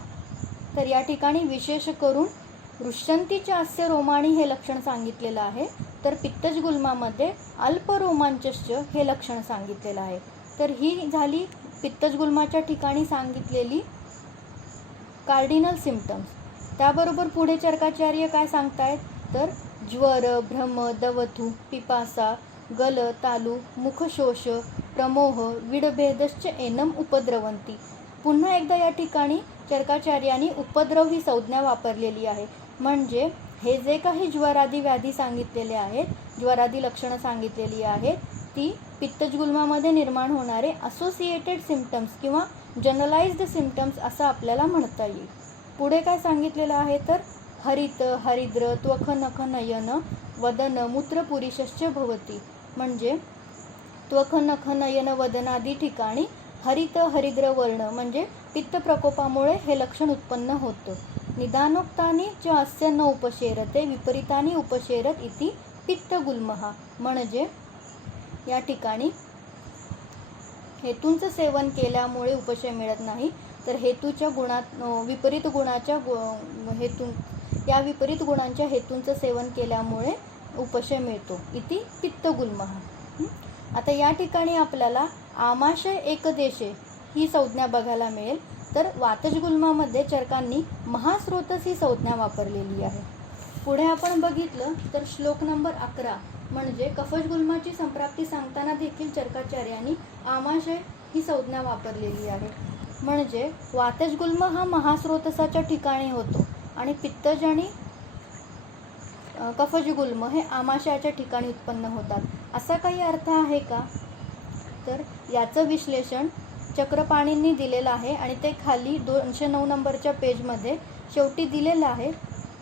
तर या ठिकाणी विशेष करून ऋष्यंतीच्या अस्य रोमाणी हे लक्षण सांगितलेलं आहे, तर पित्तजगुल्मामध्ये अल्परोमांचश्च हे लक्षण सांगितलेलं आहे. तर ही झाली पित्तजगुल्माच्या ठिकाणी सांगितलेली कार्डिनल सिम्पटम्स. त्याबरोबर पुढे चरकाचार्य काय सांगतायत तर ज्वर, भ्रम, दवथू, पिपासा, गल, तालू, मुखशोष, प्रमोह, विडभेदश्च एनम उपद्रवंती. पुन्हा एकदा या ठिकाणी चरकाचार्यांनी उपद्रव ही संज्ञा वापरलेली आहे. म्हणजे हे जे काही ज्वरादी व्याधी सांगितलेले आहेत, ज्वरादी लक्षणं सांगितलेली आहेत, ती पित्तजगुल्मामध्ये निर्माण होणारे असोसिएटेड सिम्पटम्स किंवा जनरलाइज्ड सिम्पटम्स असं आपल्याला म्हणता येईल. पुढे काय सांगितलेलं आहे तर हरित, हरिद्र, त्वख, नख, नयन, वदन, मूत्रपुरीशश्च भवती. म्हणजे त्वख, नख, नयन, वदनादी ठिकाणी हरित, हरिद्र वर्ण म्हणजे पित्त प्रकोपामुळे हे लक्षण उत्पन्न होतं. निदानोक्तानि च अस्य न उपशेरते विपरीतानि उपशेरत इति पित्तगुल्मः. म्हणजे या ठिकाणी हेतूंचं सेवन केल्यामुळे उपशय मिळत नाही, तर हेतूच्या गुणात विपरीत गुणाच्या या विपरीत गुणांच्या हेतूंचं सेवन केल्यामुळे उपशय मिळतो इति पित्तगुल्मः. आता या ठिकाणी आपल्याला आमाशय एकदेशे ही संज्ञा बघायला मिळेल. तर वातजगुल्मामध्ये चरकांनी महास्रोतस ही संज्ञा वापरलेली आहे. पुढे आपण बघितलं तर श्लोक नंबर 11 म्हणजे कफजगुल्माची संप्राप्ती सांगताना देखील चरकाचार्यांनी आमाशय ही संज्ञा वापरलेली आहे. म्हणजे वातजगुल्म हा महास्रोतसाच्या ठिकाणी होतो आणि पित्तज आणि कफजगुल्म हे आमाशयाच्या ठिकाणी उत्पन्न होतात. असा काही अर्थ आहे का तर याचं विश्लेषण चक्रपाणींनी दिलेलं आहे आणि ते खाली 209 नंबरच्या पेजमध्ये शेवटी दिलेलं आहे.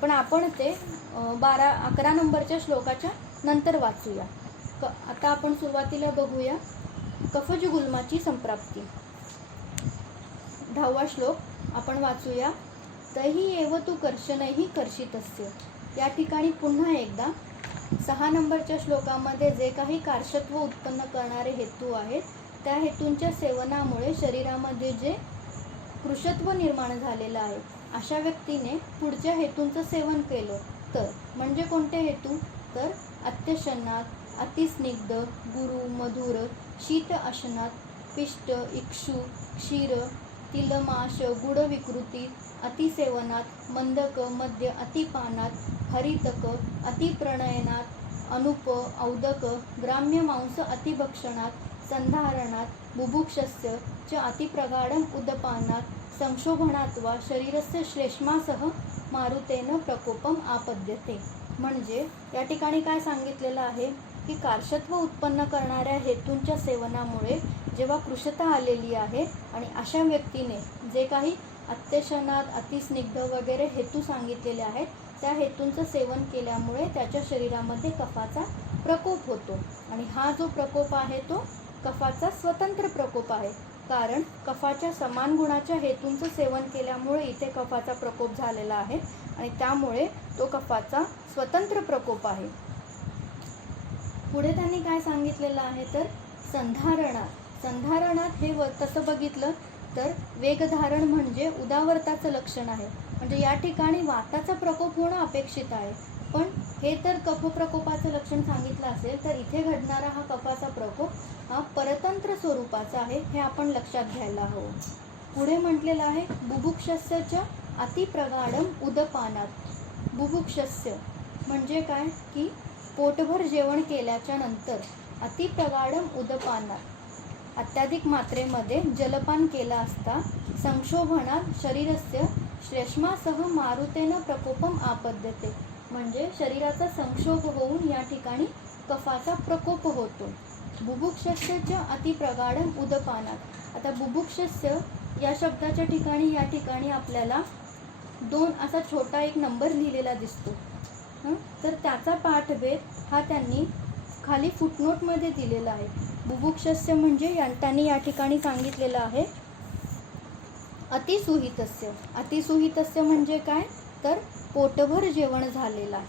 पण आपण ते 11 नंबरच्या श्लोकाच्या नंतर वाचूया. आता आपण सुरुवातीला बघूया कफजगुल्माची संप्राप्ती. 10वा श्लोक आपण वाचूया. तही एव तू कर्षणैहि कर्षितस्य. या ठिकाणी पुन्हा एकदा 6 नंबरच्या श्लोकामध्ये जे काही कार्शत्व उत्पन्न करणारे हेतू आहेत त्या हेतूंच्या सेवनामुळे शरीरामध्ये जे कृशत्व निर्माण झालेलं आहे अशा व्यक्तीने पुढच्या हेतूंचं सेवन केलं तर म्हणजे कोणते हेतू तर अत्यशनात, अतिस्निग्ध, गुरु, मधुर, शीत अशनात, पिष्ट, इक्षु, क्षीर, तिलमाश, गुड विकृती, अतिसेवनात, मंदक, मद्य, अतिपानात, हरितक, अतिप्रणयनात, अनुप, औदक, ग्राम्य मांस अतिभक्षणात, संधारणात, बुभुक्षस्य च अतिप्रगाढम उदपानात, संशोभनात वा शरीरस्य श्लेष्मासह मारुतेन प्रकोपम आपद्यते. म्हणजे या ठिकाणी काय सांगितलेलं आहे की कार्शत्व उत्पन्न करणाऱ्या हेतूंच्या सेवनामुळे जेव्हा कृशता आलेली आहे आणि अशा व्यक्तीने जे काही अत्यशनात, अतिस्निग्ध वगैरे हेतू सांगितलेले आहेत त्या हेतूंचं सेवन केल्यामुळे त्याच्या शरीरामध्ये कफाचा प्रकोप होतो. आणि हा जो प्रकोप आहे तो कफाचा स्वतंत्र प्रकोप आहे. कारण कफाच्या समान गुणाच्या हेतूंचं सेवन केल्यामुळे इथे कफाचा प्रकोप झालेला आहे आणि त्यामुळे तो कफाचा स्वतंत्र प्रकोप आहे. पुढे त्यांनी काय सांगितलेलं आहे तर संधारणात हे तसं बघितलं तर वेगधारण म्हणजे उदावर्ताचं लक्षण आहे. म्हणजे या ठिकाणी वाताचा प्रकोप होणं अपेक्षित आहे, पण हे तर कफ प्रकोपाचं लक्षण सांगितलं असेल तर इथे घडणारा हा कफाचा प्रकोप हा परतंत्र स्वरूपाचा आहे हे आपण लक्षात घ्यायला हवं. पुढे म्हटलेलं आहे बुभुक्षस्य अतिप्रगाढम उदपानात. बुभुक्षस्य म्हणजे काय की पोटभर जेवण केल्याच्या नंतर अतिप्रगाढम उदपानात अत्याधिक मात्रेमध्ये जलपान केला असता संक्षोभणात शरीरस्य श्लेष्मासह मारुतेन प्रकोपम आपद्यते. म्हणजे शरीराचा संक्षोभ होऊन या ठिकाणी कफाचा प्रकोप होतो. बुभुक्षस्य च अतिप्रगाढम उदपानात. आता बुभुक्षस्य या शब्दाच्या ठिकाणी या ठिकाणी आपल्याला 2 असा छोटा एक नंबर लिहिलेला दिसतो. तर त्याचा पाठभेद हा त्यांनी खाली फुटनोटमध्ये दिलेला आहे. बुभुक्षस्य म्हणजे त्यांनी या ठिकाणी सांगितलेलं आहे अतिसुहितस्य. अतिसुहितस्य म्हणजे काय तर पोटभर जेवण झालेला.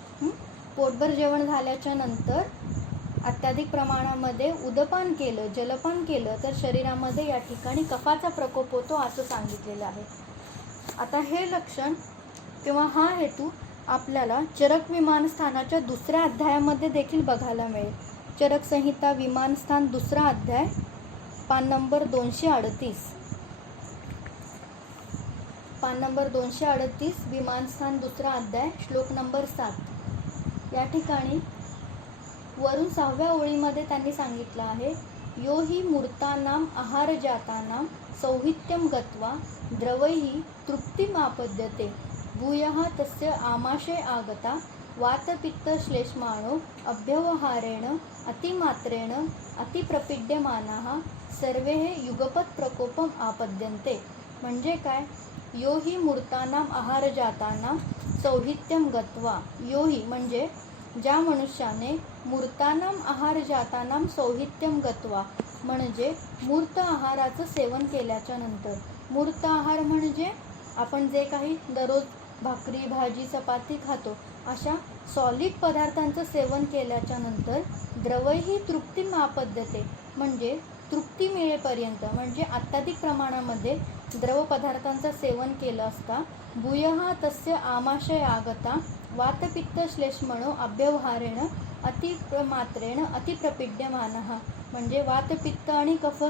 पोटभर जेवण झाल्याच्या नंतर अत्याधिक प्रमाणामध्ये उदपान केलं, जलपान केलं तर शरीरामध्ये या ठिकाणी कफाचा प्रकोप होतो असं सांगितलेलं आहे. आता हे लक्षण किंवा हा हेतू आपल्याला चरक विमानस्थानाच्या 2ऱ्या अध्यायामध्ये देखील बघायला मिळेल. चरक संहिता विमानस्थान 2रा अध्याय पान नंबर 238. पान नंबर 238, विमानस्थान, दुसरा अध्याय, श्लोक नंबर 7. या ठिकाणी वरून 6व्या ओळीमध्ये त्यांनी सांगितलं आहे, यो हि मूर्तानाम आहारजातानाम सौहित्यम गत्वा द्रवैः तृप्तिमापद्यते भूयः तस्य आमाशय आगता वातपित्तश्लेष्माणो अव्यवहारेण अतिमात्रेण अतिप्रपीड्यमानाः सर्वे युगपत प्रकोपम आपद्यन्ते. म्हणजे काय? यो हि मूर्तानाम आहारजातानाम सौहित्यम गत्वा. यो हि म्हणजे ज्या मनुष्याने मूर्तानाम आहारजातानाम सौहित्यम गत्वा म्हणजे मूर्त आहाराचं सेवन केल्याच्या नंतर. मूर्त आहार म्हणजे आपण जे काही दररोज भाकरी भाजी चपाती खातो अशा सॉलिड पदार्थांचं सेवन केल्याच्या नंतर द्रवैः तृप्तिमापद्यते म्हणजे तृप्ती मिळेपर्यंत म्हणजे अत्याधिक प्रमाणामध्ये द्रव पदार्थांचं सेवन केलं असता भूयः तस्य आमाशय आगता वातपित्तश्लेष्मणो अव्यवहारेण अतिमात्रेण अतिप्रपीड्यमानः म्हणजे वातपित्त आणि कफ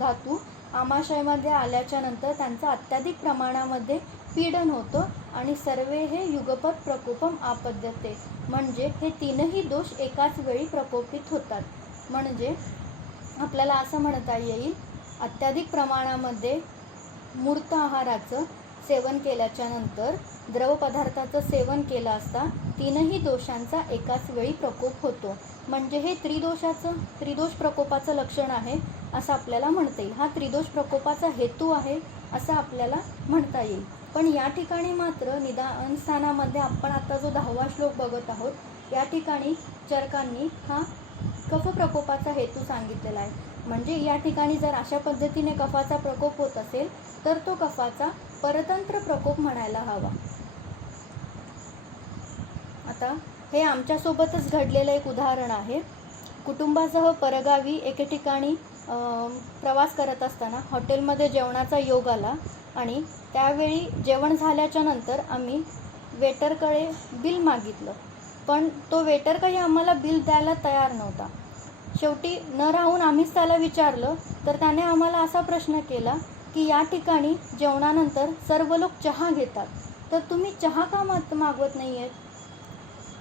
धातू आमाशयामध्ये आल्याच्या नंतर त्यांचं अत्याधिक प्रमाणामध्ये पीडन होतं आणि सर्वे हे युगपत प्रकोपम आपद्यते म्हणजे हे तीनही दोष एकाच वेळी प्रकोपित होतात. म्हणजे आपल्याला असं म्हणता येईल, अत्याधिक प्रमाणामध्ये मूर्त आहाराचं सेवन केल्याच्या नंतर द्रव पदार्थाचं सेवन केलं असता तीनही दोषांचा एकाच वेळी प्रकोप होतो. म्हणजे हे त्रिदोष प्रकोपाचं लक्षण आहे असं आपल्याला म्हणता येईल. हा त्रिदोष प्रकोपाचा हेतू आहे असं आपल्याला म्हणता येईल. पण या ठिकाणी मात्र निदान स्थानामध्ये आपण आता जो 10वा श्लोक बघत आहोत, या ठिकाणी चरकांनी हा कफ प्रकोपाचा हेतू सांगितलेला आहे. म्हणजे या ठिकाणी जर अशा पद्धतीने कफाचा प्रकोप होत असेल तर तो कफाचा परतंत्र प्रकोप म्हणायला हवा. आता हे आमच्यासोबतच घडलेलं एक उदाहरण आहे. कुटुंबासह परगावी एके ठिकाणी प्रवास करत असताना हॉटेलमध्ये जेवणाचा योग आला आणि त्यावेळी जेवण झाल्याच्या नंतर आम्ही वेटरकडे बिल मागितलं, पण तो वेटर काही आम्हाला बिल द्यायला तयार नव्हता. शेवटी न राहून आम्हीच त्याला विचारलं तर त्याने आम्हाला असा प्रश्न केला की या ठिकाणी जेवणानंतर सर्व लोक चहा घेतात, तर तुम्ही चहा का मागवत नाही आहेत?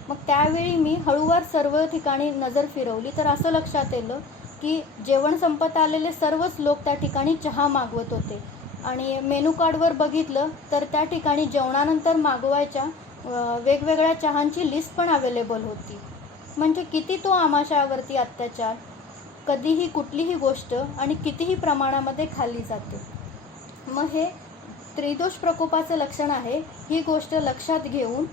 मग त्यावेळी मी हळूवार सर्व ठिकाणी नजर फिरवली तर असं लक्षात येलं की जेवण संपत आलेले सर्वच लोक त्या ठिकाणी चहा मागवत होते आणि मेनू कार्डवर बघितलं तर त्या ठिकाणी जेवणानंतर मागवायच्या वेगवेगळ्या चहांची लिस्ट पण अवेलेबल होती. म्हणजे किती तो आमाशयावरती अत्याचार, कधीही कुठलीही गोष्ट आणि कितीही प्रमाणामध्ये खाल्ली जाते. मग हे त्रिदोष प्रकोपाचं लक्षण आहे. ही गोष्ट लक्षात घेऊन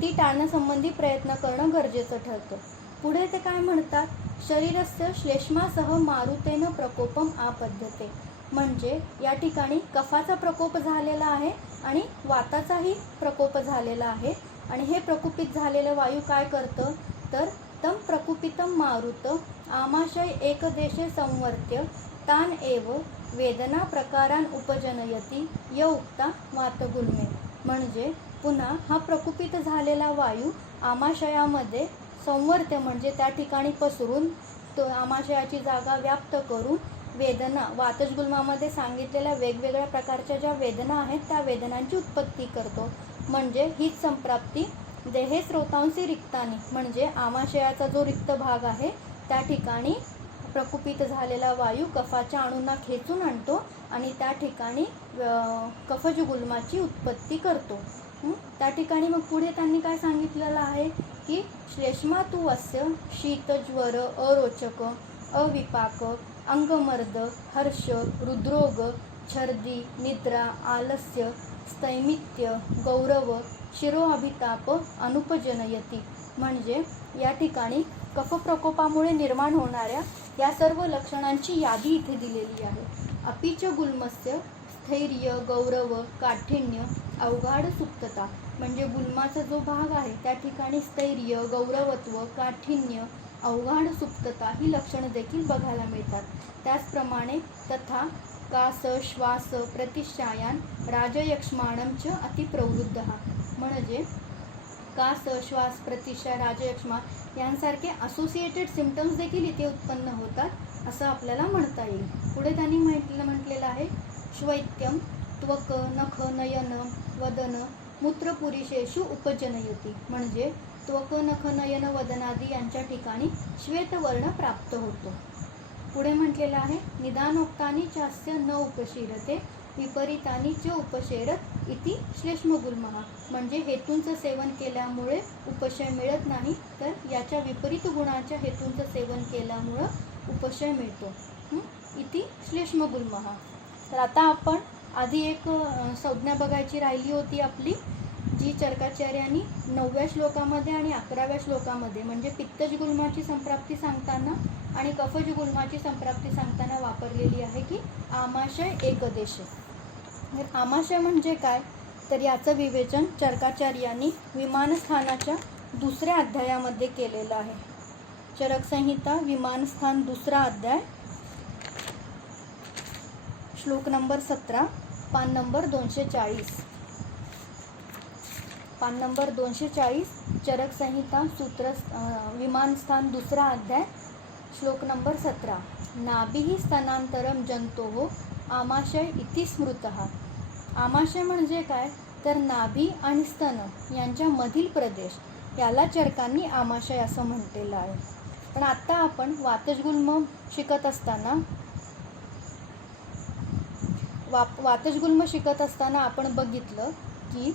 ती टाळण्यासंबंधी प्रयत्न करणं गरजेचं ठरतं. पुढे ते काय म्हणतात, शरीरस्य श्लेष्मासह मारुतेन प्रकोपम आपद्यते. म्हणजे या ठिकाणी कफाचा प्रकोप झालेला आहे आणि वाताचाही प्रकोप झालेला आहे. आणि हे प्रकुपित झालेलं वायू काय करतं तर तम प्रकुपितम मारुत आमाशय एकदेशे संवर्त्य तान एव वेदना प्रकारान उपजनयती य उक्ता वातगुल्मे. म्हणजे पुन्हा हा प्रकुपित झालेला वायू आमाशयामध्ये संवर्त्य म्हणजे त्या ठिकाणी पसरून तो आमाशयाची जागा व्याप्त करून वेदना, वातजगुल्मामध्ये सांगितलेल्या वेगवेगळ्या प्रकारच्या ज्या वेदना आहेत त्या वेदनांची उत्पत्ती करतो. म्हणजे हीच संप्राप्ती देहे स्रोतांशी रिक्तानी म्हणजे आमाशयाचा जो रिक्त भाग आहे त्या ठिकाणी प्रकुपित झालेला वायू कफाच्या अणूंना खेचून आणतो आणि त्या ठिकाणी कफजगुल्माची उत्पत्ती करतो. त्या ठिकाणी मग पुढे त्यांनी काय सांगितलेलं आहे की श्लेष्मा तू अस्य शीतज्वर अरोचक अविपाक अंगमर्द हर्ष हृद्रोग छर्दी निद्रा आलस्य स्थैमित्य गौरव शिरोअभिताप अनुपजनयती. म्हणजे या ठिकाणी कफप्रकोपामुळे निर्माण होणाऱ्या या सर्व लक्षणांची यादी इथे दिलेली आहे. अपिच गुल्मस्य स्थैर्य गौरव काठिण्य अवघाड सुप्तता. म्हणजे गुल्माचा जो भाग आहे त्या ठिकाणी स्थैर्य गौरवत्व काठिण्य अवघाड सुप्तता ही लक्षणं देखील बघायला मिळतात. त्याचप्रमाणे तथा कास श्वास प्रतिश्चायान राजयक्ष्माणं च अतिप्रवृद्ध. म्हणजे कास श्वास प्रतिशा राजयक्ष्मा यांसारखे असोसिएटेड सिम्पटम्स देखील इथे उत्पन्न होतात असं आपल्याला म्हणता येईल. पुढे त्यांनी म्हटलेलं आहे श्वैत्यम त्वक नख नयन वदन मूत्रपुरीशेषु उपजनयती, म्हणजे त्वक नख नयन वदनादी यांच्या ठिकाणी श्वेतवर्ण प्राप्त होतो. पुढे म्हटलेलं आहे निदानोक्तानी चास्य न उपशीरते विपरीतानी च उपशेरत इति श्लेष्मगुल्मः, म्हणजे हेतूंचं सेवन केल्यामुळे उपशय मिळत नाही, तर याच्या विपरीत गुणाच्या हेतूंचं सेवन केल्यामुळं उपशय मिळतो. इति श्लेष्मगुल्मः. तर आता आपण आधी एक संज्ञा बघायची राहिली होती आपली, जी चरकाचार्यांनी 9व्या श्लोकामध्ये आणि 11व्या श्लोकामध्ये म्हणजे पित्तज गुल्माची संप्राप्ती सांगताना आणि कफज गुल्माची संप्राप्ती सांगताना वापरलेली आहे की आमाशय एकदेशे. आमाशय म्हणजे काय, तर याचं विवेचन चरकाचार्यांनी विमानस्थानाच्या 2ऱ्या अध्यायामध्ये केलेलं आहे. चरकसंहिता विमानस्थान 2रा अध्याय, श्लोक नंबर 17, पान नंबर 240. पान नंबर 240 चरकसंहिता सूत्र विमानस्थान 2रा अध्याय, श्लोक नंबर 17. नाभिः स्तनांतरम जंतोः आमाशय इति स्मृतः. आमाशय म्हणजे काय, तर नाभी आणि स्तन यांच्या मधील प्रदेश याला चरकांनी आमाशय असं म्हटलेलं आहे. पण आता आपण वातजगुल्म शिकत असताना आपण बघितलं की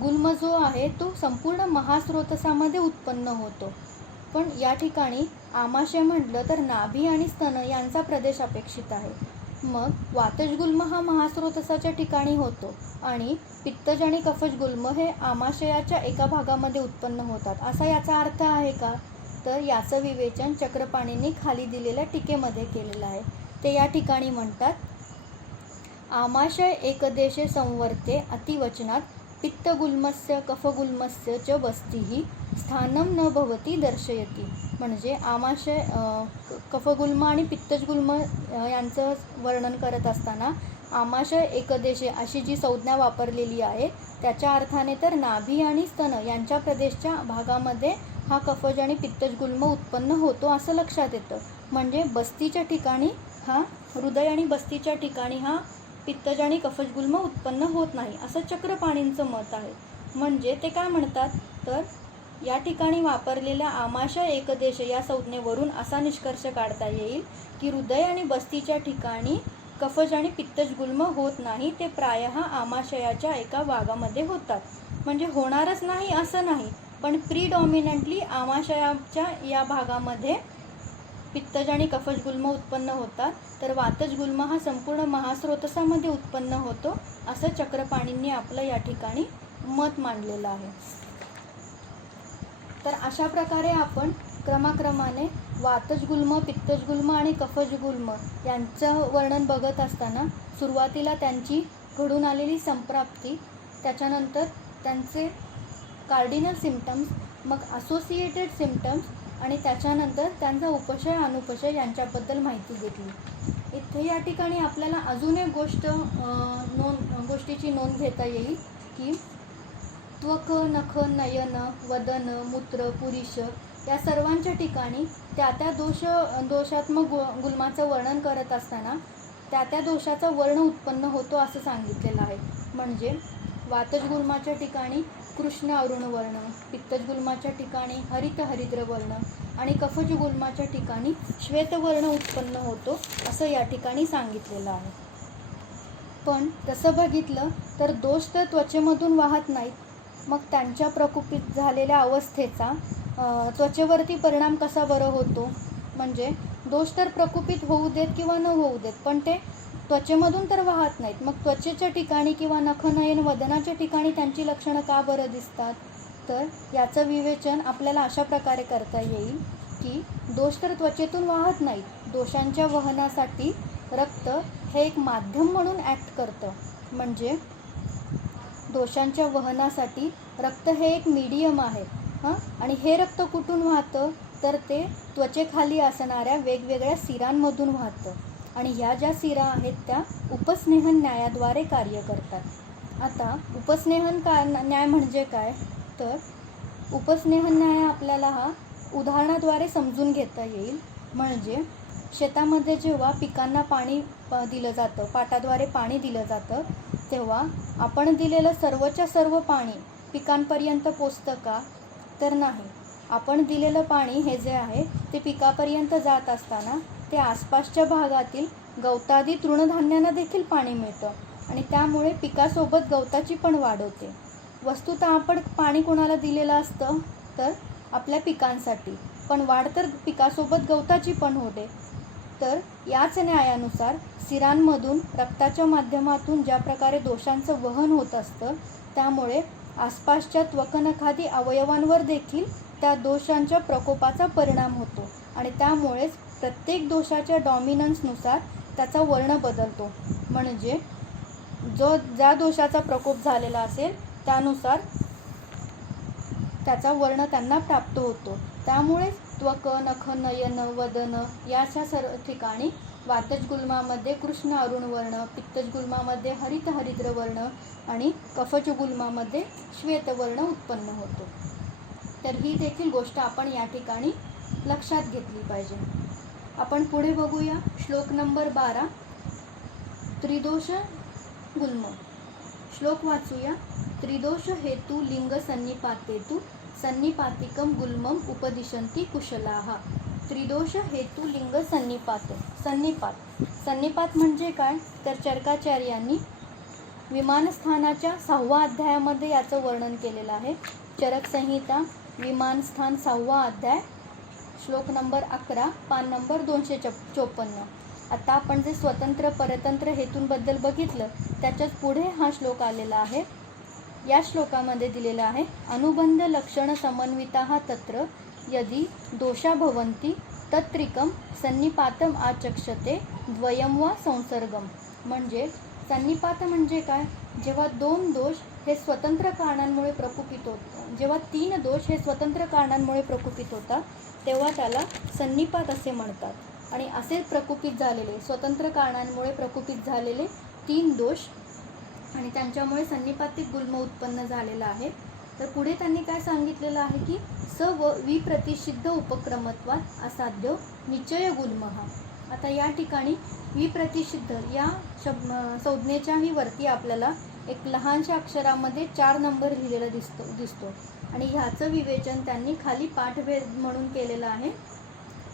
गुल्म जो आहे तो संपूर्ण महास्रोतसामध्ये उत्पन्न होतो. पण या ठिकाणी आमाशय म्हटलं तर नाभी आणि स्तन यांचा प्रदेश अपेक्षित आहे. मग वातजगुल्म हा महास्रोतसाच्या ठिकाणी होतो आणि पित्तज आणि कफज गुल्म हे आमाशयाच्या एका भागामध्ये उत्पन्न होतात, असा याचा अर्थ आहे का, तर याचं विवेचन चक्रपाणींनी खाली दिलेल्या टीकेमध्ये केलेलं आहे. ते या ठिकाणी म्हणतात आमाशय एकदेशे संवर्ते अतिवचनात पित्तगुल्मस्य कफगुल्मस्य च बस्तीही स्थानम न भवती दर्शयती, म्हणजे आमाशय कफगुल्म आणि पित्तजगुल्म यांचं वर्णन करत असताना आमाशय एकदेशे अशी जी संज्ञा वापरलेली आहे त्याच्या अर्थाने तर नाभी आणि स्तन यांच्या प्रदेशच्या भागामध्ये हा कफज आणि पित्तजगुल्म उत्पन्न होतो असं लक्षात येतं. म्हणजे बस्तीच्या ठिकाणी हा हृदय आणि बस्तीच्या ठिकाणी हा पित्तज आणि कफजगुल्म उत्पन्न होत नाही असं चक्रपाणींचं मत आहे. म्हणजे ते काय म्हणतात, तर या ठिकाणी वापरलेल्या आमाशय एकदेश या संज्ञेवरून असा निष्कर्ष काढता येईल की हृदय आणि बस्तीच्या ठिकाणी कफज आणि पित्तजगुल्म होत नाही, ते प्रायः आमाशयाच्या एका भागामध्ये होतात. म्हणजे होणारच नाही असं नाही, पण प्रीडॉमिनंटली आमाशयाच्या या भागामध्ये पित्तज आणि कफजगुल्म उत्पन्न होतात, तर वातजगुल्म हा संपूर्ण महास्रोतसामध्ये उत्पन्न होतो असं चक्रपाणींनी आपलं या ठिकाणी मत मांडलेलं आहे. तर अशा प्रकारे आपण क्रमाक्रमाने वातजगुल्म, पित्तजगुल्म आणि कफजगुल्म यांचं वर्णन बघत असताना सुरुवातीला त्यांची घडून आलेली संप्राप्ती, त्याच्यानंतर त्यांचे कार्डिनल सिम्पटम्स, मग असोसिएटेड सिम्पटम्स आणि त्याच्यानंतर त्यांचा उपशय अनुपशय यांच्याबद्दल माहिती घेतली. इथे या ठिकाणी आपल्याला अजून एक गोष्टीची नोंद घेता येईल की त्वक नख नयन वदन मूत्र पुरीश या सर्वांच्या ठिकाणी त्या दोषात्मक गुल्माचं वर्णन करत असताना त्या दोषाचा वर्ण उत्पन्न होतो असं सांगितलेलं आहे. म्हणजे वातजगुल्माच्या ठिकाणी कृष्ण अरुण वर्ण, पित्तजगुल्माच्या ठिकाणी हरित हरिद्र वर्ण आणि कफजगुल्माच्या ठिकाणी श्वेतवर्ण उत्पन्न होतो असं या ठिकाणी सांगितलेलं आहे. पण तसं बघितलं तर दोष तर त्वचेमधून वाहत नाहीत, मग त्यांच्या प्रकोपित झालेल्या अवस्थेचा त्वचेवरती परिणाम कसा बरं होतो, म्हणजे दोष तर प्रकोपित होऊ देत किंवा न होऊ देत, पण ते त्वचेमधून तर वाहत नाहीत, मग त्वचेच्या ठिकाणी किंवा नखनयन वदनाच्या ठिकाणी त्यांची लक्षणं का बरं दिसतात, तर याचं विवेचन आपल्याला अशा प्रकारे करता येईल की दोष तर त्वचेतून वाहत नाहीत, दोषांच्या वहनासाठी रक्त हे एक माध्यम म्हणून ॲक्ट करतं. म्हणजे दोषांच्या वहनासाठी रक्त हे एक मीडियम आहे आणि हे रक्त कुठून वाहतं, तर ते त्वचेखाली असणाऱ्या वेगवेगळ्या सिरांमधून वाहतं आणि ह्या ज्या सिरा आहेत त्या उपस्नेहन न्यायाद्वारे कार्य करतात. आता उपस्नेहन न्याय म्हणजे काय, तर उपस्नेहन न्याय आपल्याला हा उदाहरणाद्वारे समजून घेता येईल. म्हणजे शेतामध्ये जेव्हा पिकांना पाणी दिलं जातं, पाटाद्वारे पाणी दिलं जातं, तेव्हा आपण दिलेलं सर्वच्या सर्व पाणी पिकांपर्यंत पोचतं का? तर नाही. आपण दिलेलं पाणी हे जे आहे ते पिकापर्यंत जात असताना ते आसपासच्या भागातील गवतादी तृणधान्यांना देखील पाणी मिळतं आणि त्यामुळे पिकासोबत गवताची पण वाढ होते. वस्तुतः आपण पाणी कोणाला दिलेलं असतं तर आपल्या पिकांसाठी, पण वाढ तर पिकासोबत गवताची पण होते. तर याच न्यायानुसार सिरांमधून रक्ताच्या माध्यमातून ज्या प्रकारे दोषांचं वहन होत असतं, त्यामुळे आसपासच्या त्वकनखादी अवयवांवर देखील त्या दोषांच्या प्रकोपाचा परिणाम होतो आणि त्यामुळेच प्रत्येक दोषाच्या डॉमिनन्सनुसार त्याचा वर्ण बदलतो. म्हणजे ज्या दोषाचा प्रकोप झालेला असेल त्यानुसार त्याचा वर्ण त्यांना प्राप्त होतो. त्यामुळे त्वक, नख, नयन, वदन याच्या सर्व ठिकाणी वातज गुल्मामध्ये कृष्ण अरुण वर्ण, पित्तज गुल्मामध्ये हरित हरिद्र वर्ण आणि कफज गुल्मामध्ये श्वेतवर्ण उत्पन्न होतो. तर ही देखील गोष्ट आपण या ठिकाणी लक्षात घेतली पाहिजे. आपण पुढे बघूया. श्लोक नंबर 12, त्रिदोष गुल्म. श्लोक वाचूया. त्रिदोष हेतू लिंग सन्निपातेतु सन्निपातिकम गुल्मम उपदिशन्ति कुशलाः. त्रिदोष हेतू लिंग सन्निपात. सन्निपात म्हणजे काय? तर चरकाचार्यांनी विमानस्थानाच्या 6व्या अध्यायामध्ये याचं वर्णन केलेलं आहे. चरक संहिता विमानस्थान 6वा अध्याय, श्लोक नंबर 11, पान नंबर 254. आता आपण जे स्वतंत्र परतंत्र हेतूंबद्दल बघितलं त्याच्याच पुढे हा श्लोक आलेला आहे. या श्लोकामध्ये दिलेला आहे, अनुबंध लक्षण समन्विताः तत्र यदि दोषा भवन्ति तत्रिकम सन्निपातम आचक्षते द्वयम वा संसर्गम. म्हणजे सन्निपात म्हणजे काय? जेव्हा 2 दोष हे स्वतंत्र कारणांमुळे प्रकुपित होतात, जेव्हा 3 दोष हे स्वतंत्र कारणांमुळे प्रकुपित होतात तेव्हा त्याला सन्निपात असे म्हणतात. आणि असे प्रकुपित झालेले, स्वतंत्र कारणांमुळे प्रकुपित झालेले 3 दोष आणि त्यांच्यामुळे सन्निपातिक गुल्म उत्पन्न झालेला आहे. तर पुढे त्यांनी काय सांगितलेलं आहे की स व विप्रतिषिद्ध उपक्रमत्वात असाध्य निश्चय गुल्मः. आता या ठिकाणी विप्रतिषिद्ध या संज्ञेच्याही वरती आपल्याला एक लहानशा अक्षरामध्ये 4 नंबर लिहिलेला दिसतो आणि ह्याचं विवेचन त्यांनी खाली पाठभेद म्हणून केलेलं आहे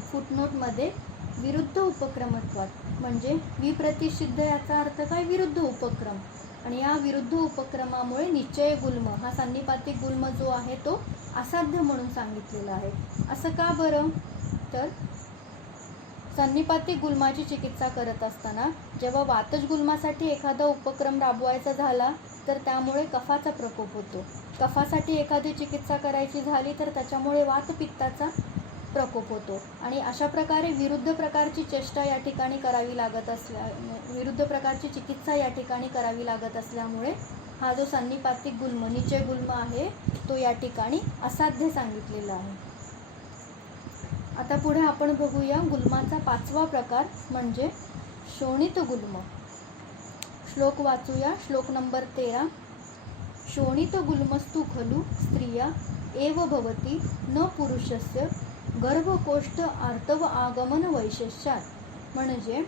फुटनोटमध्ये. विरुद्ध उपक्रमत्वात म्हणजे विप्रतिषिद्ध याचा अर्थ काय? विरुद्ध उपक्रम. आणि या विरुद्ध उपक्रमामुळे निश्चय गुल्म हा सन्निपातिक गुल्म जो आहे तो असाध्य म्हणून सांगितलेला आहे. असं का बरं? तर सन्निपातिक गुल्माची चिकित्सा करत असताना जेव्हा वातज गुल्मासाठी एखादा उपक्रम राबवायचा झाला तर त्यामुळे कफाचा प्रकोप होतो. कफासाठी एखादी चिकित्सा करायची झाली तर त्याच्यामुळे वातपित्ताचा प्रकोप होतो. आणि अशा प्रकारे विरुद्ध प्रकारची चेष्टा या ठिकाणी करावी लागत विरुद्ध प्रकारची चिकित्सा या ठिकाणी करावी लागत असल्यामुळे हा जो सन्निपातिक गुल्म निश्चय गुल्म आहे तो या ठिकाणी असाध्य सांगितलेला आहे. आता पुढे आपण बघूया गुल्माचा 5वा प्रकार म्हणजे शोणित गुल्म. श्लोक वाचूया. श्लोक नंबर 13, शोणित गुल्मस्तु खलु स्त्रिया एव भवति न पुरुषस्य गर्भकोष्ठ आर्तव आगमन वैशेष्यात. म्हणजे